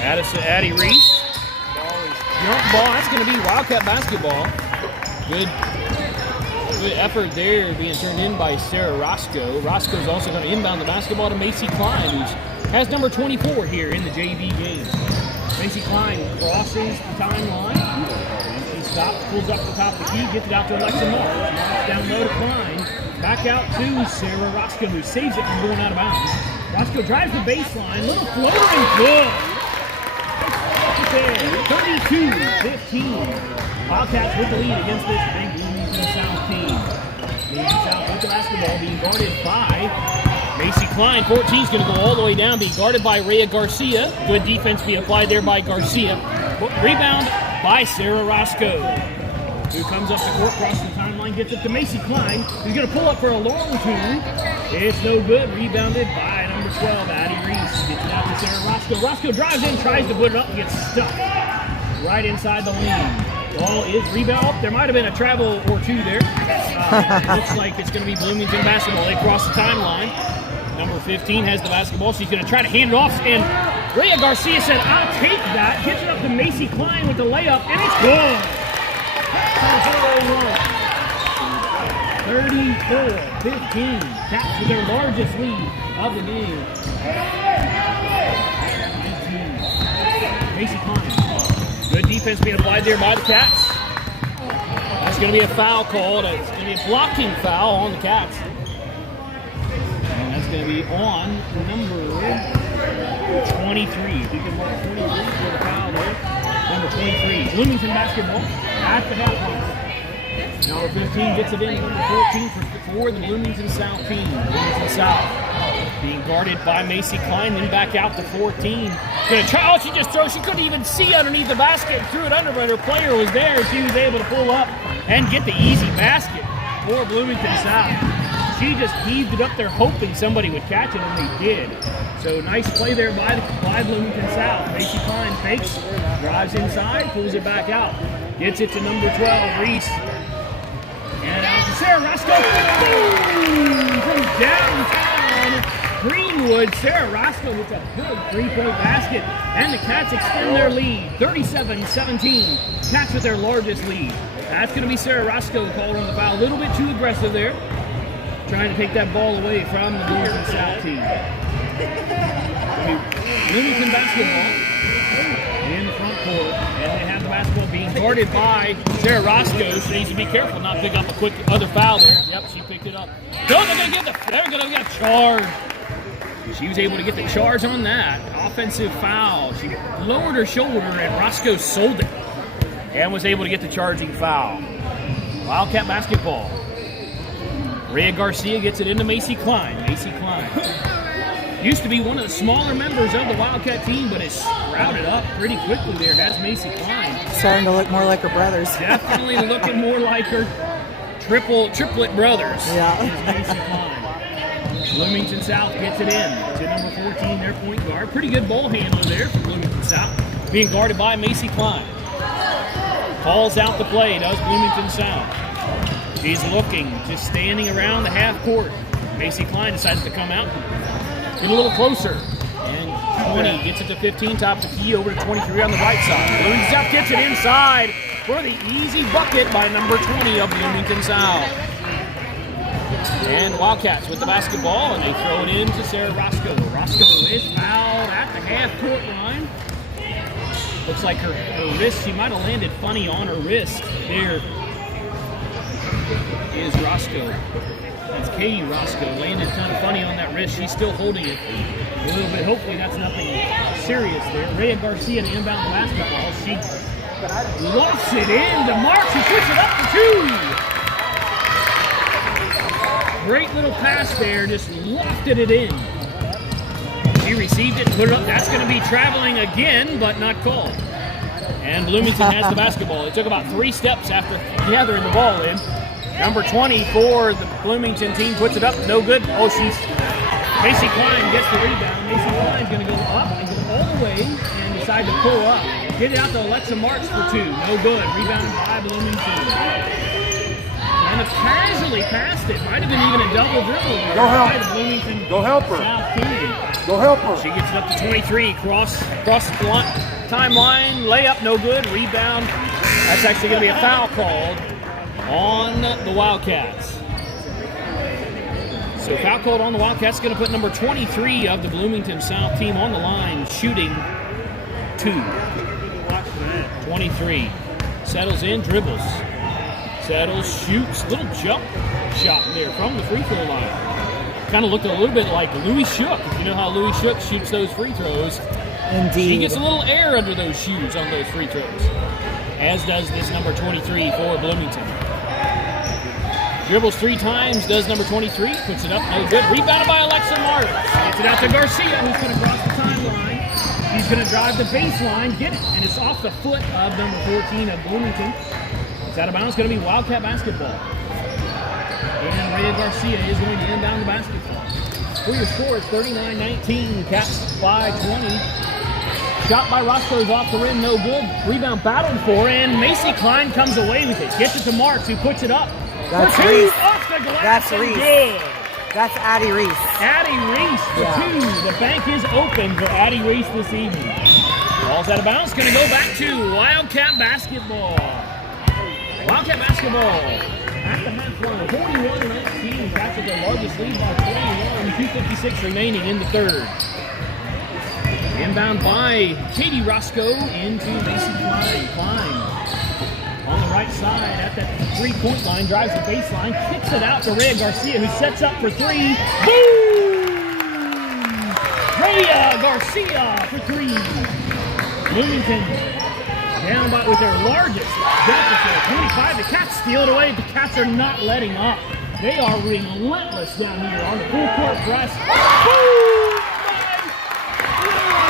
Addie Reese. Jump ball. That's going to be Wildcat basketball. Good effort there being turned in by Sarah Roscoe. Roscoe's also going to inbound the basketball to Macy Klein, who has number 24 here in the JV game. Macy Klein crosses the timeline. She stops, pulls up the top of the key, gets it out to Alexa Marks. Marks down low to Klein. Back out to Sarah Roscoe, who saves it from going out of bounds. Roscoe drives the baseline. Little floater and good. 32-15. Wildcats with the lead against this big Bloomington South team. Bloomington South with the basketball being guarded by Macy Klein. 14 is going to go all the way down, being guarded by Rhea Garcia. Good defense being applied there by Garcia. Rebound by Sarah Roscoe, who comes up the court, crosses the timeline, gets it to Macy Klein, who's going to pull up for a long two. It's no good. Rebounded by number 12, Addie Reese. Gets it out to Sarah Roscoe. Roscoe drives in, tries to put it up, and gets stuck right inside the lane. Ball is rebound. Oh, there might have been a travel or two there. Looks like it's going to be Bloomington basketball. They cross the timeline. Number 15 has the basketball. She's going to try to hand it off. And Rhea Garcia said, I'll take that. Gets it up to Macy Klein with the layup. And it's good. 34-15. Cats with their largest lead of the game. 18. Macy Klein. Good defense being applied there by the Cats. That's going to be a foul called. It's going to be a blocking foul on the Cats. And that's going to be on number 23. If you can mark 23 for the foul there. Number 23. Bloomington basketball at the half line. Number 15 gets it in. Number 14 for the Bloomington South team. Bloomington South being guarded by Macy Klein, then back out to 14. Gonna try, she just throws, she couldn't even see underneath the basket, threw it under, but her player was there. She was able to pull up and get the easy basket for Bloomington South. She just heaved it up there hoping somebody would catch it, and they did. So nice play there by Bloomington South. Macy Klein fakes, drives inside, pulls it back out. Gets it to number 12, Reese. And out to Sarah Roscoe. Boom! From downtown Greenwood, Sarah Roscoe with a good three-point basket. And the Cats extend their lead, 37-17. Cats with their largest lead. That's going to be Sarah Roscoe called on the foul. A little bit too aggressive there. Trying to take that ball away from the Bloomington South team. Bloomington basketball in the front court. And they have the basketball being guarded by Sarah Roscoe. So they should be careful not to pick up a quick other foul there. Yep, she picked it up. No, they're going to get charged. She was able to get the charge on that. Offensive foul. She lowered her shoulder and Roscoe sold it. And was able to get the charging foul. Wildcat basketball. Rhea Garcia gets it into Macy Klein. Macy Klein used to be one of the smaller members of the Wildcat team, but is sprouted up pretty quickly there. That's Macy Klein. Starting to look more like her brothers. Definitely looking more like her triplet brothers. Yeah. Is Macy Klein. Bloomington South gets it in to number 14, their point guard. Pretty good ball handler there for Bloomington South. Being guarded by Macy Klein. Calls out the play, does Bloomington South. She's looking, just standing around the half court. Macy Klein decides to come out, get a little closer. And 20 gets it to 15, top of the key, over to 23 on the right side. Bloomington South gets it inside for the easy bucket by number 20 of Bloomington South. And Wildcats with the basketball, and they throw it in to Sarah Roscoe. Roscoe is fouled at the half-court line. Looks like her wrist, she might have landed funny on her wrist. There is Roscoe. That's Katie Roscoe. Landed kind of funny on that wrist. She's still holding it a little bit. Hopefully that's nothing serious there. Rhea Garcia to inbound the basketball. She lofts it in to Marks, who puts it up for 2. Great little pass there. Just lofted it in. She received it, put it up. That's going to be traveling again, but not called. And Bloomington has the basketball. It took about 3 steps after gathering the ball in. Number 20 for the Bloomington team puts it up. No good. Oh, Macy Klein gets the rebound. Macy Klein's going to go up and go all the way and decide to pull up. Get it out to Alexa Marks for 2. No good. Rebounded by Bloomington. And casually passed it. Might have been even a double dribble. Go help. Bloomington Go help her. South team. Go help her. She gets it up to 23. Cross the timeline. Layup, no good. Rebound. That's actually going to be a foul called on the Wildcats. So foul called on the Wildcats is going to put number 23 of the Bloomington South team on the line, shooting 2. 23. Settles in, dribbles. Settles, shoots. Little jump shot there from the free throw line. Kind of looked a little bit like Louis Shook. If you know how Louis Shook shoots those free throws. Indeed. She gets a little air under those shoes on those free throws. As does this number 23 for Bloomington. Dribbles 3 times, does number 23, puts it up, no good. Rebounded by Alexa Marks. Gets it out to Garcia, who's going to cross the timeline. He's going to drive the baseline, get it, and it's off the foot of number 14 of Bloomington. It's out of bounds, going to be Wildcat basketball. And Rhea Garcia is going to inbound the basketball. For your score is 39-19, Cats by 20. Shot by Roscoe's off the rim, no good. Rebound battled for, and Macy Klein comes away with it. Gets it to Marks, who puts it up. That's for 2 Reese. off the glass. That's and Reese. Good. That's Addie Reese. Addie Reese for 2. The bank is open for Addie Reese this evening. Ball's out of bounds. Going to go back to Wildcat basketball. Wildcat basketball at the half line. 41-19. Cats at their largest lead by 21. 2:56 remaining in the third. Inbound by Katie Roscoe into Macy Klein. Klein on the right side at that 3-point line, drives the baseline, kicks it out to Rhea Garcia, who sets up for 3. Boom! Rhea Garcia for 3. Bloomington down by with their largest deficit, 25. The Cats steal it away. The Cats are not letting up. They are relentless down here on the full court press. Boom!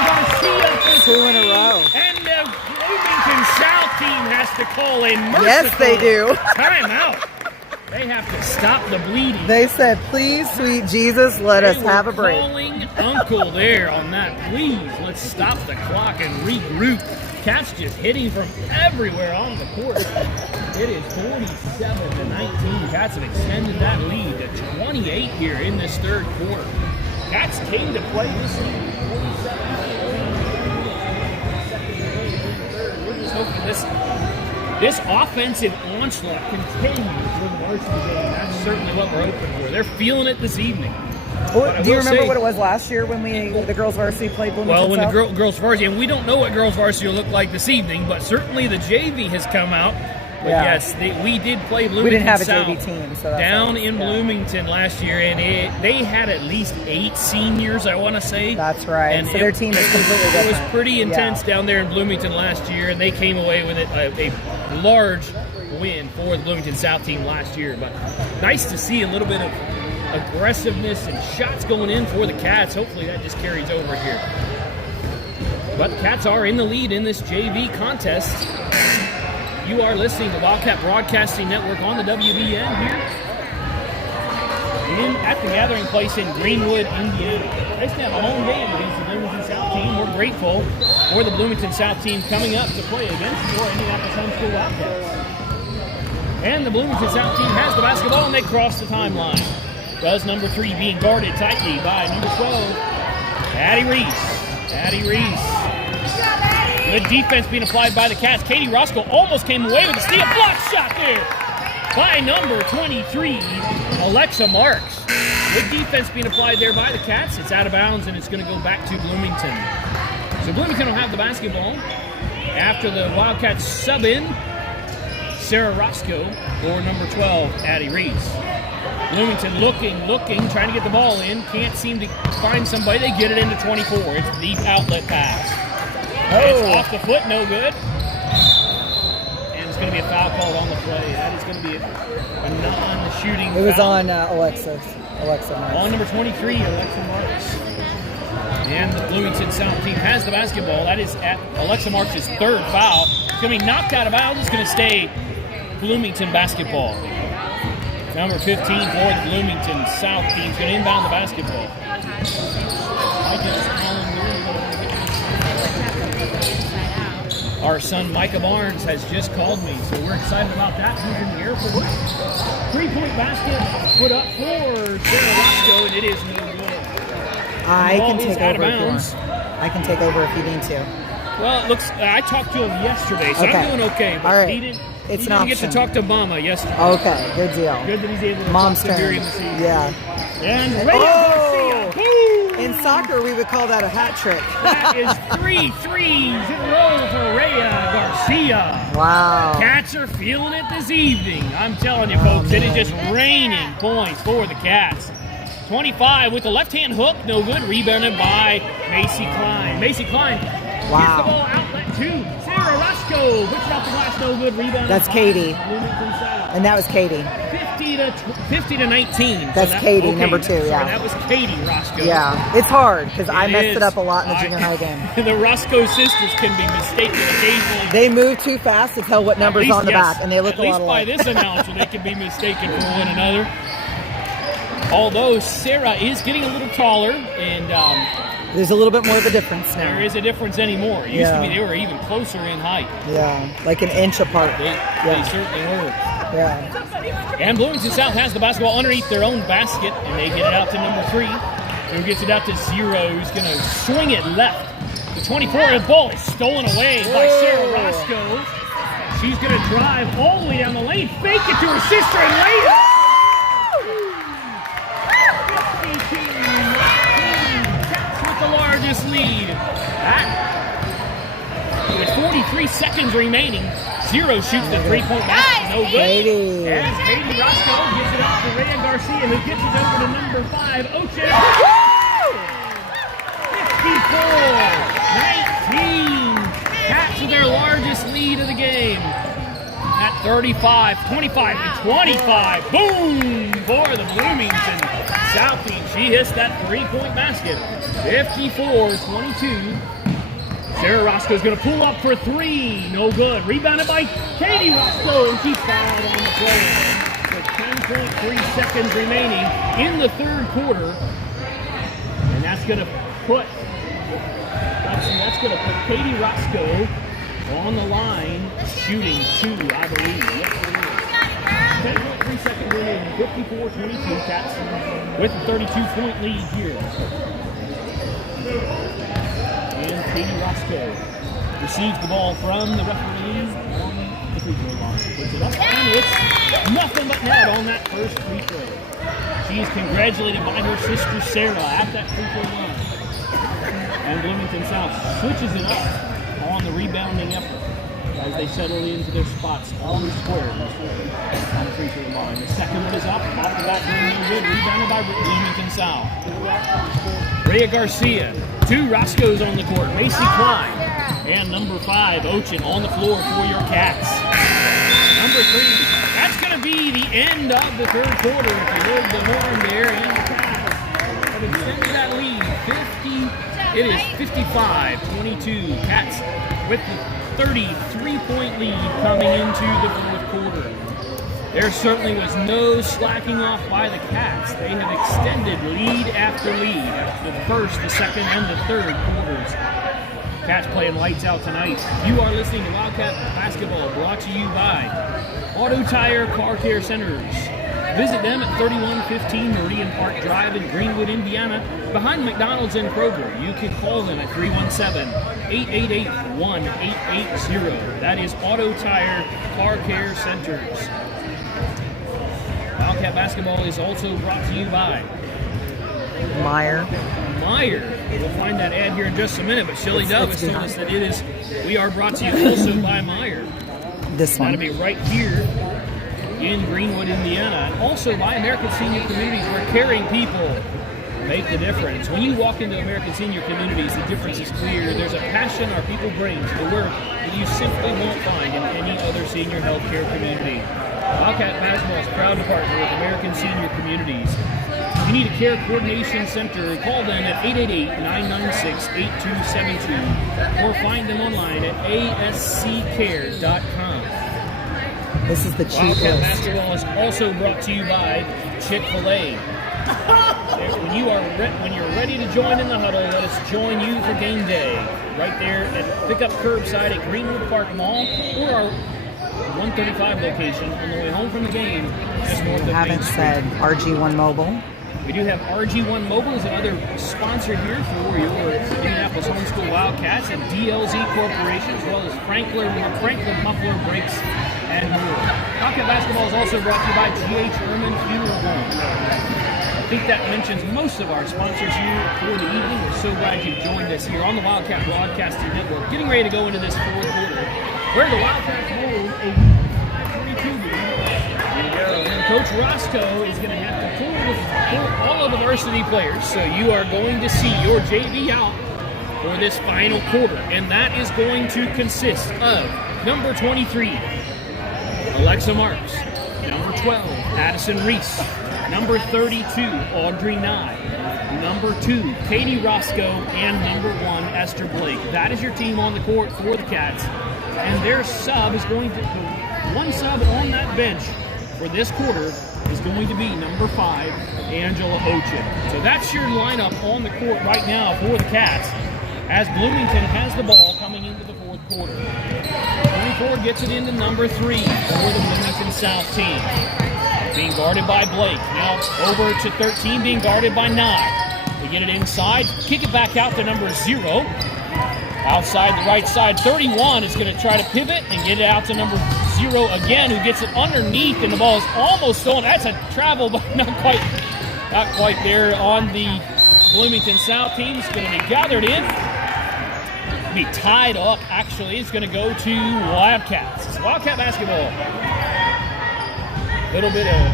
Garcia for 2 in a row. And the Bloomington South team has to call a merciful Yes, they do. timeout. They have to stop the bleeding. They said, please, sweet Jesus, let us have a break. Calling uncle there on that. Please, let's stop the clock and regroup. Cats just hitting from everywhere on the court. It is 47-19. Cats have extended that lead to 28 here in this third quarter. Cats came to play this evening. 47. We're just hoping this offensive onslaught continues for the varsity game. That's certainly what we're hoping for. They're feeling it this evening. Well, do you remember what it was last year when the girls varsity played Bloomington Well, when South? the girls varsity, and we don't know what girls varsity will look like this evening, but certainly the JV has come out. But yes, we did play Bloomington. We didn't have a South JV team, so that's down nice. in Bloomington last year, and they had at least 8 seniors, I want to say. That's right. And so their team is completely different. It was pretty intense down there in Bloomington last year, and they came away with a large win for the Bloomington South team last year. But nice to see a little bit of aggressiveness and shots going in for the Cats. Hopefully that just carries over here. But the Cats are in the lead in this JV contest. You are listening to Wildcat Broadcasting Network on the WBN here at the Gathering Place in Greenwood, Indiana. They still have a home game against the Bloomington South team. We're grateful for the Bloomington South team coming up to play against the Indianapolis Homeschool Wildcats. And the Bloomington South team has the basketball, and they cross the timeline. Does number 3, being guarded tightly by number 12, Addie Reese. Addie Reese. Good defense being applied by the Cats. Katie Roscoe almost came away with a steal. Block shot there. by number 23, Alexa Marks. Good defense being applied there by the Cats. It's out of bounds, and it's going to go back to Bloomington. So Bloomington will have the basketball after the Wildcats sub in Sarah Roscoe or number 12, Addie Reese. Bloomington looking, trying to get the ball in. Can't seem to find somebody. They get it into 24. It's a deep outlet pass. It's off the foot, no good. And it's going to be a foul called on the play. That is going to be a non-shooting foul. It was on Alexa Marks. On number 23, Alexa Marks. And the Bloomington South team has the basketball. That is at Alexa Marks' third foul. It's going to be knocked out of bounds. It's going to stay Bloomington basketball. Number 15 for the Bloomington South team is going to inbound the basketball. Our son Micah Barnes has just called me, so we're excited about that. He's in the airport. 3-point basket put up for Sarah Roscoe, and it is no good. I can take over if you want. I can take over if you need to. Well, it looks. I talked to him yesterday, so Okay. I'm doing okay. But All right. he didn't It's get an to option. talk to Mama yesterday. Okay, good deal. Good that he's able to Mom's talk to her turn. in the season. Yeah. And Oh! Garcia. Boom! In soccer, we would call that a hat trick. That is 3 threes in a row for Rhea Garcia. Wow. Cats are feeling it this evening. I'm telling you, folks, it is just raining points for the Cats. 25 with the left-hand hook, no good. Rebounded by Macy Klein. Macy Klein gets the ball outlet to Sarah Roscoe. Puts it off the glass, no good. Rebounded That's by Katie. Bloomington South. And that was Katie. 50 to 19. That's Katie, number 2, sorry, yeah. that was Katie Roscoe. Yeah. It's hard because I It messed is. it up a lot in the junior high game. The Roscoe sisters can be mistaken occasionally. They move too fast to tell what number's At least, on the yes, back, and they look at a least lot by alike. this announcer, they can be mistaken for one another. Although Sarah is getting a little taller, and There's a little bit more of a difference now. there is a difference anymore. It used to be Yeah. they were even closer in height. Yeah, like an inch apart. They Yeah. certainly were. Yeah. And Bloomington South has the basketball underneath their own basket, and they get it out to number 3, who gets it out to 0, who's going to swing it left. The 24, the ball is stolen away by Sarah Roscoe. She's going to drive all the way down the lane, fake it to her sister, and lay it. 52-19. Cats with the largest lead. With 43 seconds remaining, 0 shoots the 3-point basket. No good. Katie. As Katie Roscoe gets it out to Rhea Garcia, who gets it over to number 5, Ocean. 54-19. Cats with their largest lead of the game. At 35, 25 to 25. Boom! For the Bloomington South team. She hits that 3-point basket. 54-22. Sarah Roscoe's going to pull up for 3. No good. Rebounded by Katie Roscoe, and she's fouled on the play. With 10.3 seconds remaining in the third quarter. And that's going to put Katie Roscoe on the line, shooting 2, I believe. 10.3 seconds remaining. 54-22. Cats with a 32-point lead here. And Katie Roscoe receives the ball from the referee on the free throw line. Puts it up, and it's nothing but net on that first free throw. She is congratulated by her sister Sarah at that free throw line. And Bloomington South switches it up on the rebounding effort as they settle into their spots on the square on the free throw line. The second one is up, off the back rim, no good. Rebounded by Bloomington South. Rhea Garcia, 2 Roscoe's on the court. Macy Klein and number 5, Ocean, on the floor for your Cats. Number 3, that's going to be the end of the third quarter. If you heard the horn there, and the Cats have extended that lead. It is 55-22. Cats with the 33-point lead coming into the fourth quarter. There certainly was no slacking off by the Cats. They have extended lead after lead after the first, the second, and the third quarters. Cats playing lights out tonight. You are listening to Wildcat Basketball, brought to you by Auto Tire Car Care Centers. Visit them at 3115 Meridian Park Drive in Greenwood, Indiana, behind McDonald's and Kroger. You can call them at 317-888-1880. That is Auto Tire Car Care Centers. Wildcat basketball is also brought to you by Meyer. We'll find that ad here in just a minute, but Shelly Dove has told us that we are brought to you also by Meyer. This one. That'll be right here in Greenwood, Indiana. And also by American Senior Communities, where caring people make the difference. When you walk into American Senior Communities, the difference is clear. There's a passion our people bring to the work that you simply won't find in any other senior health care community. Wildcat Basketball is proud to partner with American Senior Communities. If you need a care coordination center, call them at 888-996-8272 or find them online at asccare.com. This is the cheap Wildcat list. Basketball is also brought to you by Chick-fil-A. When you're ready to join in the huddle, let us join you for game day. Right there at pickup curbside at Greenwood Park Mall or our 135 location on the way home from the game. Just north of Main Haven't Street. said RG1 Mobile. We do have RG1 Mobile as another sponsor here for your Indianapolis Homeschool Wildcats and DLZ Corporation, as well as Franklin Muffler Brakes and more. Wildcat Basketball is also brought to you by G.H. Ehrman Funeral Home. I think that mentions most of our sponsors here for the evening. We're so glad you've joined us here on the Wildcat Broadcasting Network. Getting ready to go into this fourth quarter, where the Wildcats hold a 3-2 lead. And Coach Roscoe is going to have to pull all of the varsity players. So you are going to see your JV out for this final quarter. And that is going to consist of number 23, Alexa Marks. Number 12, Addison Reese. Number 32, Audrey Nye. Number 2, Katie Roscoe. And number 1, Esther Blake. That is your team on the court for the Cats. And their sub is going to, one sub on that bench for this quarter is going to be number 5, Angela Ochin. So that's your lineup on the court right now for the Cats as Bloomington has the ball coming into the fourth quarter. 24 gets it into number 3 for the Bloomington South team. Being guarded by Blake. Now over to 13, being guarded by Nye. They get it inside, kick it back out to number 0. Outside the right side, 31 is going to try to pivot and get it out to number 0 again, who gets it underneath, and the ball is almost stolen. That's a travel, but not quite there on the Bloomington South team. It's going to be gathered in. Be tied up, actually. It's going to go to Wildcats. It's Wildcat basketball. A little bit of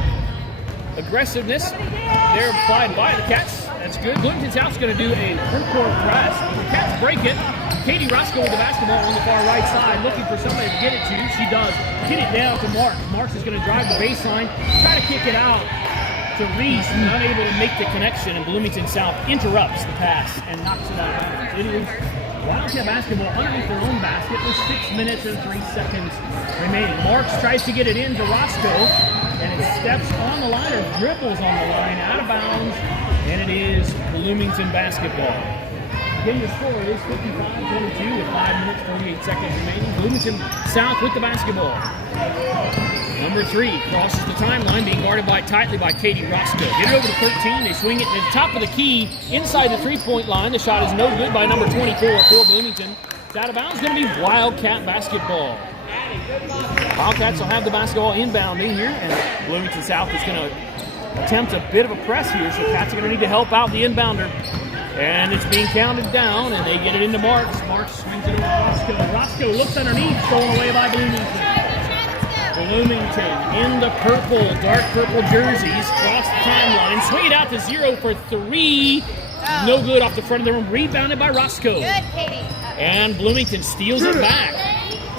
aggressiveness there applied by the Cats. That's good. Bloomington South's going to do a full-court press. The Cats break it. Katie Roscoe with the basketball on the far right side, looking for somebody to get it to. She does. Get it down to Marks. Marks is going to drive the baseline, try to kick it out to Reese, unable to make the connection, and Bloomington South interrupts the pass and knocks it out of bounds. It is Wildcat basketball underneath their own basket with 6 minutes and 3 seconds remaining. Marks tries to get it in to Roscoe, and it steps on the line or dribbles on the line out of bounds, and it is Bloomington basketball. Again, the score is 55-22 with 5 minutes, 48 seconds remaining. Bloomington South with the basketball. Number 3 crosses the timeline, being guarded tightly by Katie Roscoe. Get it over to 13. They swing it to the top of the key inside the three-point line. The shot is no good by number 24 for Bloomington. It's out of bounds. It's going to be Wildcat basketball. Wildcats will have the basketball inbounding here, and Bloomington South is going to attempt a bit of a press here, so Cats are going to need to help out the inbounder. And it's being counted down, and they get it into Marks. Marks swings it over to Roscoe. Roscoe looks underneath, stolen away by Bloomington. Bloomington in the purple, dark purple jerseys, cross the timeline, swing it out to 0 for 3. No good off the front of the room, rebounded by Roscoe. Good, Katie. And Bloomington steals it back.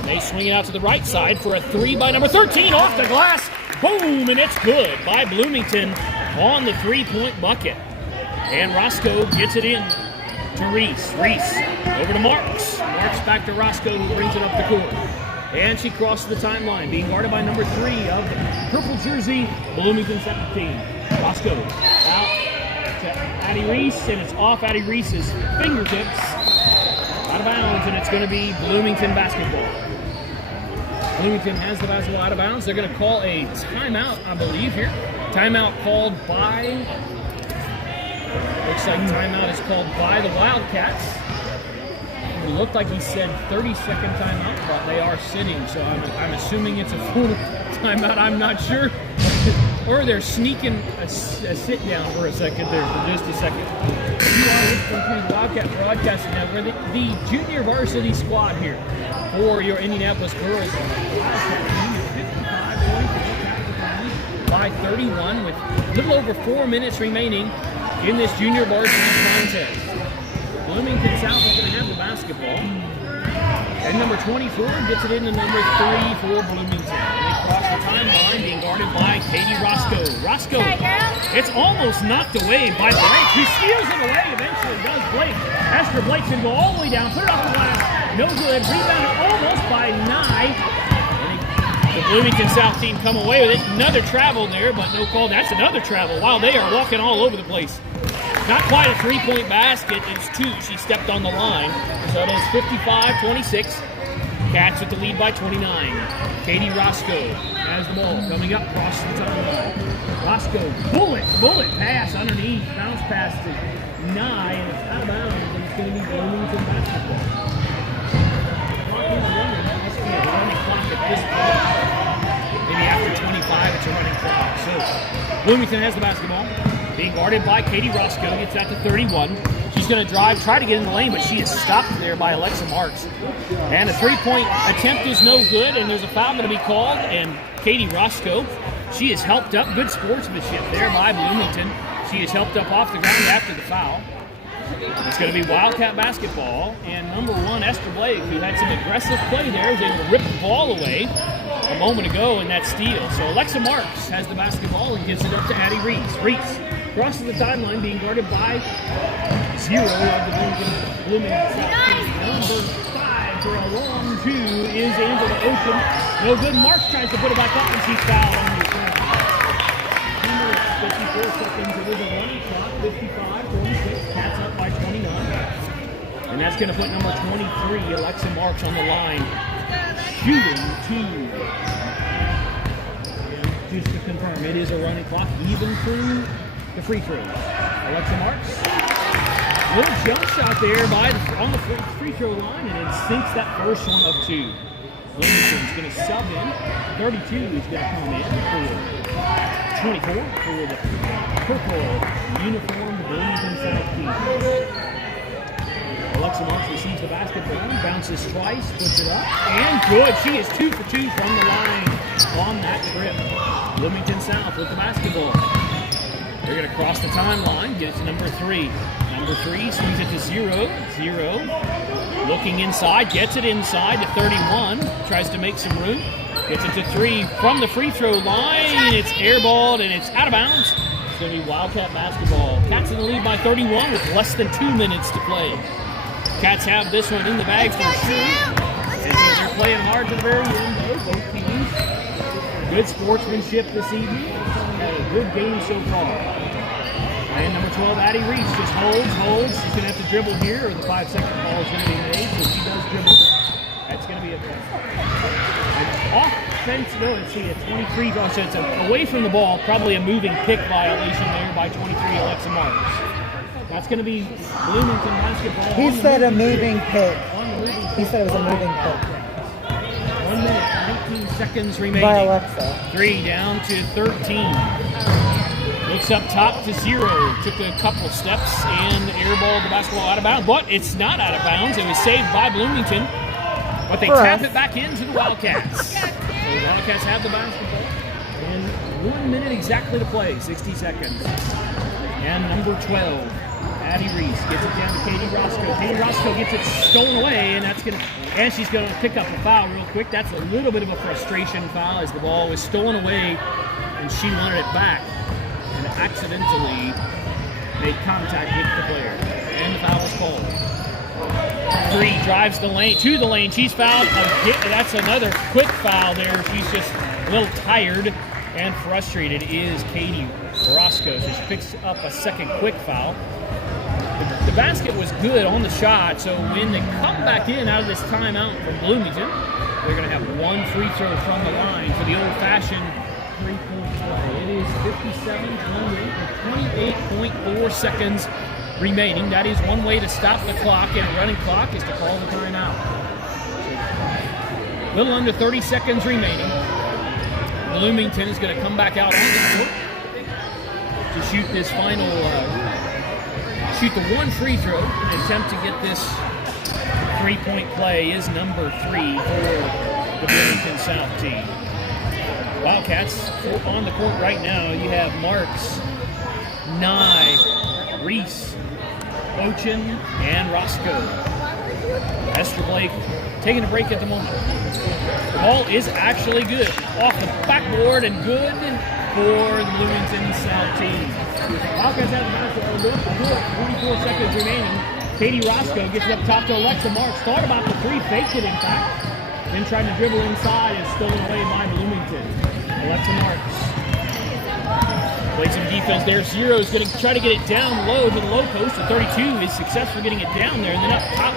They swing it out to the right side for a 3 by number 13, off the glass. Boom, and it's good by Bloomington on the three-point bucket. And Roscoe gets it in to Reese. Reese over to Marks. Marks back to Roscoe, who brings it up the court. And she crosses the timeline, being guarded by number 3 of the purple jersey, Bloomington 17. Roscoe out to Addie Reese, and it's off Addie Reese's fingertips. Out of bounds, and it's going to be Bloomington basketball. Bloomington has the basketball out of bounds. They're going to call a timeout, I believe, here. Timeout called by... Looks like timeout is called by the Wildcats. It looked like he said 30-second timeout, but they are sitting, so I'm assuming it's a full timeout. I'm not sure. or they're sneaking a sit down for a second there, for just a second. You are listening to the Wildcat Broadcasting Network, the junior varsity squad here for your Indianapolis girls. By 31 with a little over 4 minutes remaining in this junior varsity contest. Bloomington South is going to have the basketball. And number 24 gets it into number 3 for Bloomington. They cross the timeline, being guarded by Katie Roscoe. Roscoe, it's almost knocked away by Blake, who steals it away. Eventually does Blake. Esther Blake's going to go all the way down, put it off the glass. No good. Rebounded almost by Nye. The Bloomington South team come away with it. Another travel there, but no call. That's another travel. Wow, they are walking all over the place. Not quite a three-point basket. It's 2. She stepped on the line. So it is 55-26. Cats with the lead by 29. Katie Roscoe has the ball. Coming up, cross the timeline. Roscoe, bullet pass underneath. Bounce pass to Nye, and it's out of bounds. And it's going to be Bloomington basketball. Running clock at this point. Maybe after 25, it's a running clock. So Bloomington has the basketball. Being guarded by Katie Roscoe, gets out to 31. She's going to drive, try to get in the lane, but she is stopped there by Alexa Marks. And a three-point attempt is no good, and there's a foul going to be called. And Katie Roscoe, she is helped up. Good sportsmanship there by Bloomington. She is helped up off the ground after the foul. It's going to be Wildcat basketball, and number 1, Esther Blake, who had some aggressive play there, was able to rip the ball away a moment ago in that steal. So Alexa Marks has the basketball and gives it up to Addie Reese. Reese crosses the timeline, being guarded by 0 of the Bloomington South team. Number 5 for a long 2 is Angela Ocean. No good. Marks tries to put it back up, and she's fouled on the return. 2 minutes, 54 seconds. It is a running clock. 55-26. Cats up by 29. And that's going to put number 23, Alexa Marks, on the line. Shooting 2. Just to confirm, it is a running clock, even through the free throw. Alexa Marks. Little jump shot there on the free throw line, and it sinks that first one of 2. Bloomington's going to sub in. 32 is going to come in for 24 for the purple uniformed Bloomington South team. Alexa Marks receives the basketball, bounces twice, puts it up, and good. She is 2 for 2 from the line on that trip. Bloomington South with the basketball. They're going to cross the timeline, get it to number 3. Number 3 swings it to 0. Looking inside, gets it inside to 31. Tries to make some room. Gets it to 3 from the free throw line. It's airballed and it's out of bounds. It's going to be Wildcat basketball. Cats in the lead by 31 with less than 2 minutes to play. Cats have this one in the bag for sure. And so they're playing hard to the very end. Both teams. Good sportsmanship this evening. Had a good game so far. And number 12, Addie Reese, just holds. She's going to have to dribble here, or the 5-second ball is going to be made, so she does dribble. That's going to be an offense. No, let's see, a 23 draw. So it's away from the ball, probably a moving pick violation there by 23, Alexa Marks. That's going to be Bloomington basketball. He said a moving pick. He said it was a moving pick. 1 minute, 19 seconds remaining. By Alexa. 3 down to 13. Looks up top to 0. Took a couple steps and airballed the basketball out of bounds. But it's not out of bounds. It was saved by Bloomington. But they tap it back into the Wildcats. So the Wildcats have the basketball. And 1 minute exactly to play. 60 seconds. And number 12, Addie Reese gets it down to Katie Roscoe. Katie Roscoe gets it stolen away, and she's going to pick up a foul real quick. That's a little bit of a frustration foul as the ball was stolen away, and she wanted it back. And accidentally made contact with the player. And the foul was called. 3 drives the lane, to the lane. She's fouled. That's another quick foul there. She's just a little tired and frustrated is Katie Roscoe. So she picks up a second quick foul. The basket was good on the shot, so when they come back in out of this timeout from Bloomington, they're going to have 1 free throw from the line for the old-fashioned 3-point play. It is 57-28 with 28.4 seconds remaining. That is one way to stop the clock, and a running clock is to call the timeout. So, a little under 30 seconds remaining. Bloomington is going to come back out on the court to shoot this final, shoot the one free throw and attempt to get this three-point play is number 3 for the Bloomington South team. Wildcats on the court right now. You have Marks, Nye, Reese, Ochin, and Roscoe. Esther Blake taking a break at the moment. The ball is actually good. Off the backboard and good for the Bloomington South team. Wildcats have the basketball. 44 seconds remaining. Katie Roscoe gets it up top to Alexa Marks. Thought about the three, faked it in fact. Then tried to dribble inside and stolen away by Bloomington. Alexa Marks. Played some defense there. Zero is going to try to get it down low to the low post. The 32 is successful getting it down there. And then up top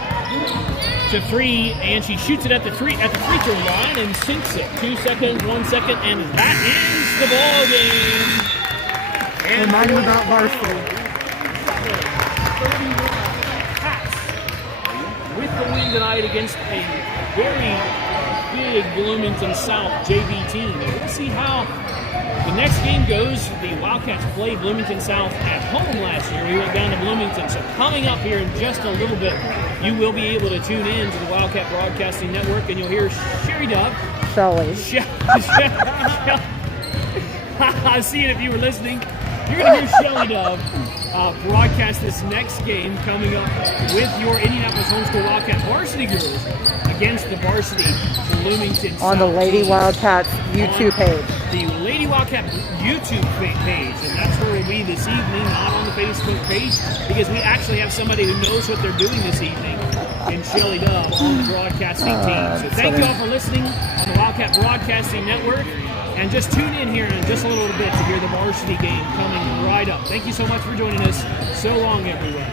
to 3, and she shoots it at the free throw line and sinks it. 2 seconds, 1 second, and that ends the ball game. And remind me about varsity. With the win tonight against a very big Bloomington South JV team. We'll see how the next game goes. The Wildcats played Bloomington South at home last year. We went down to Bloomington. So coming up here in just a little bit, you will be able to tune in to the Wildcat Broadcasting Network, and you'll hear Sherry Dove. Shelly. I see it if you were listening. You're going to hear Shelly Dove broadcast this next game coming up with your Indianapolis Homeschool Wildcat varsity girls against the varsity Bloomington South On the Lady Wildcats YouTube page. The Lady Wildcat YouTube page, and that's where we'll be this evening, not on the Facebook page, because we actually have somebody who knows what they're doing this evening in Shelly Dove on the broadcasting team. So thank you all for listening on the Wildcat Broadcasting Network. And just tune in here in just a little bit to hear the varsity game coming right up. Thank you so much for joining us. So long, everyone.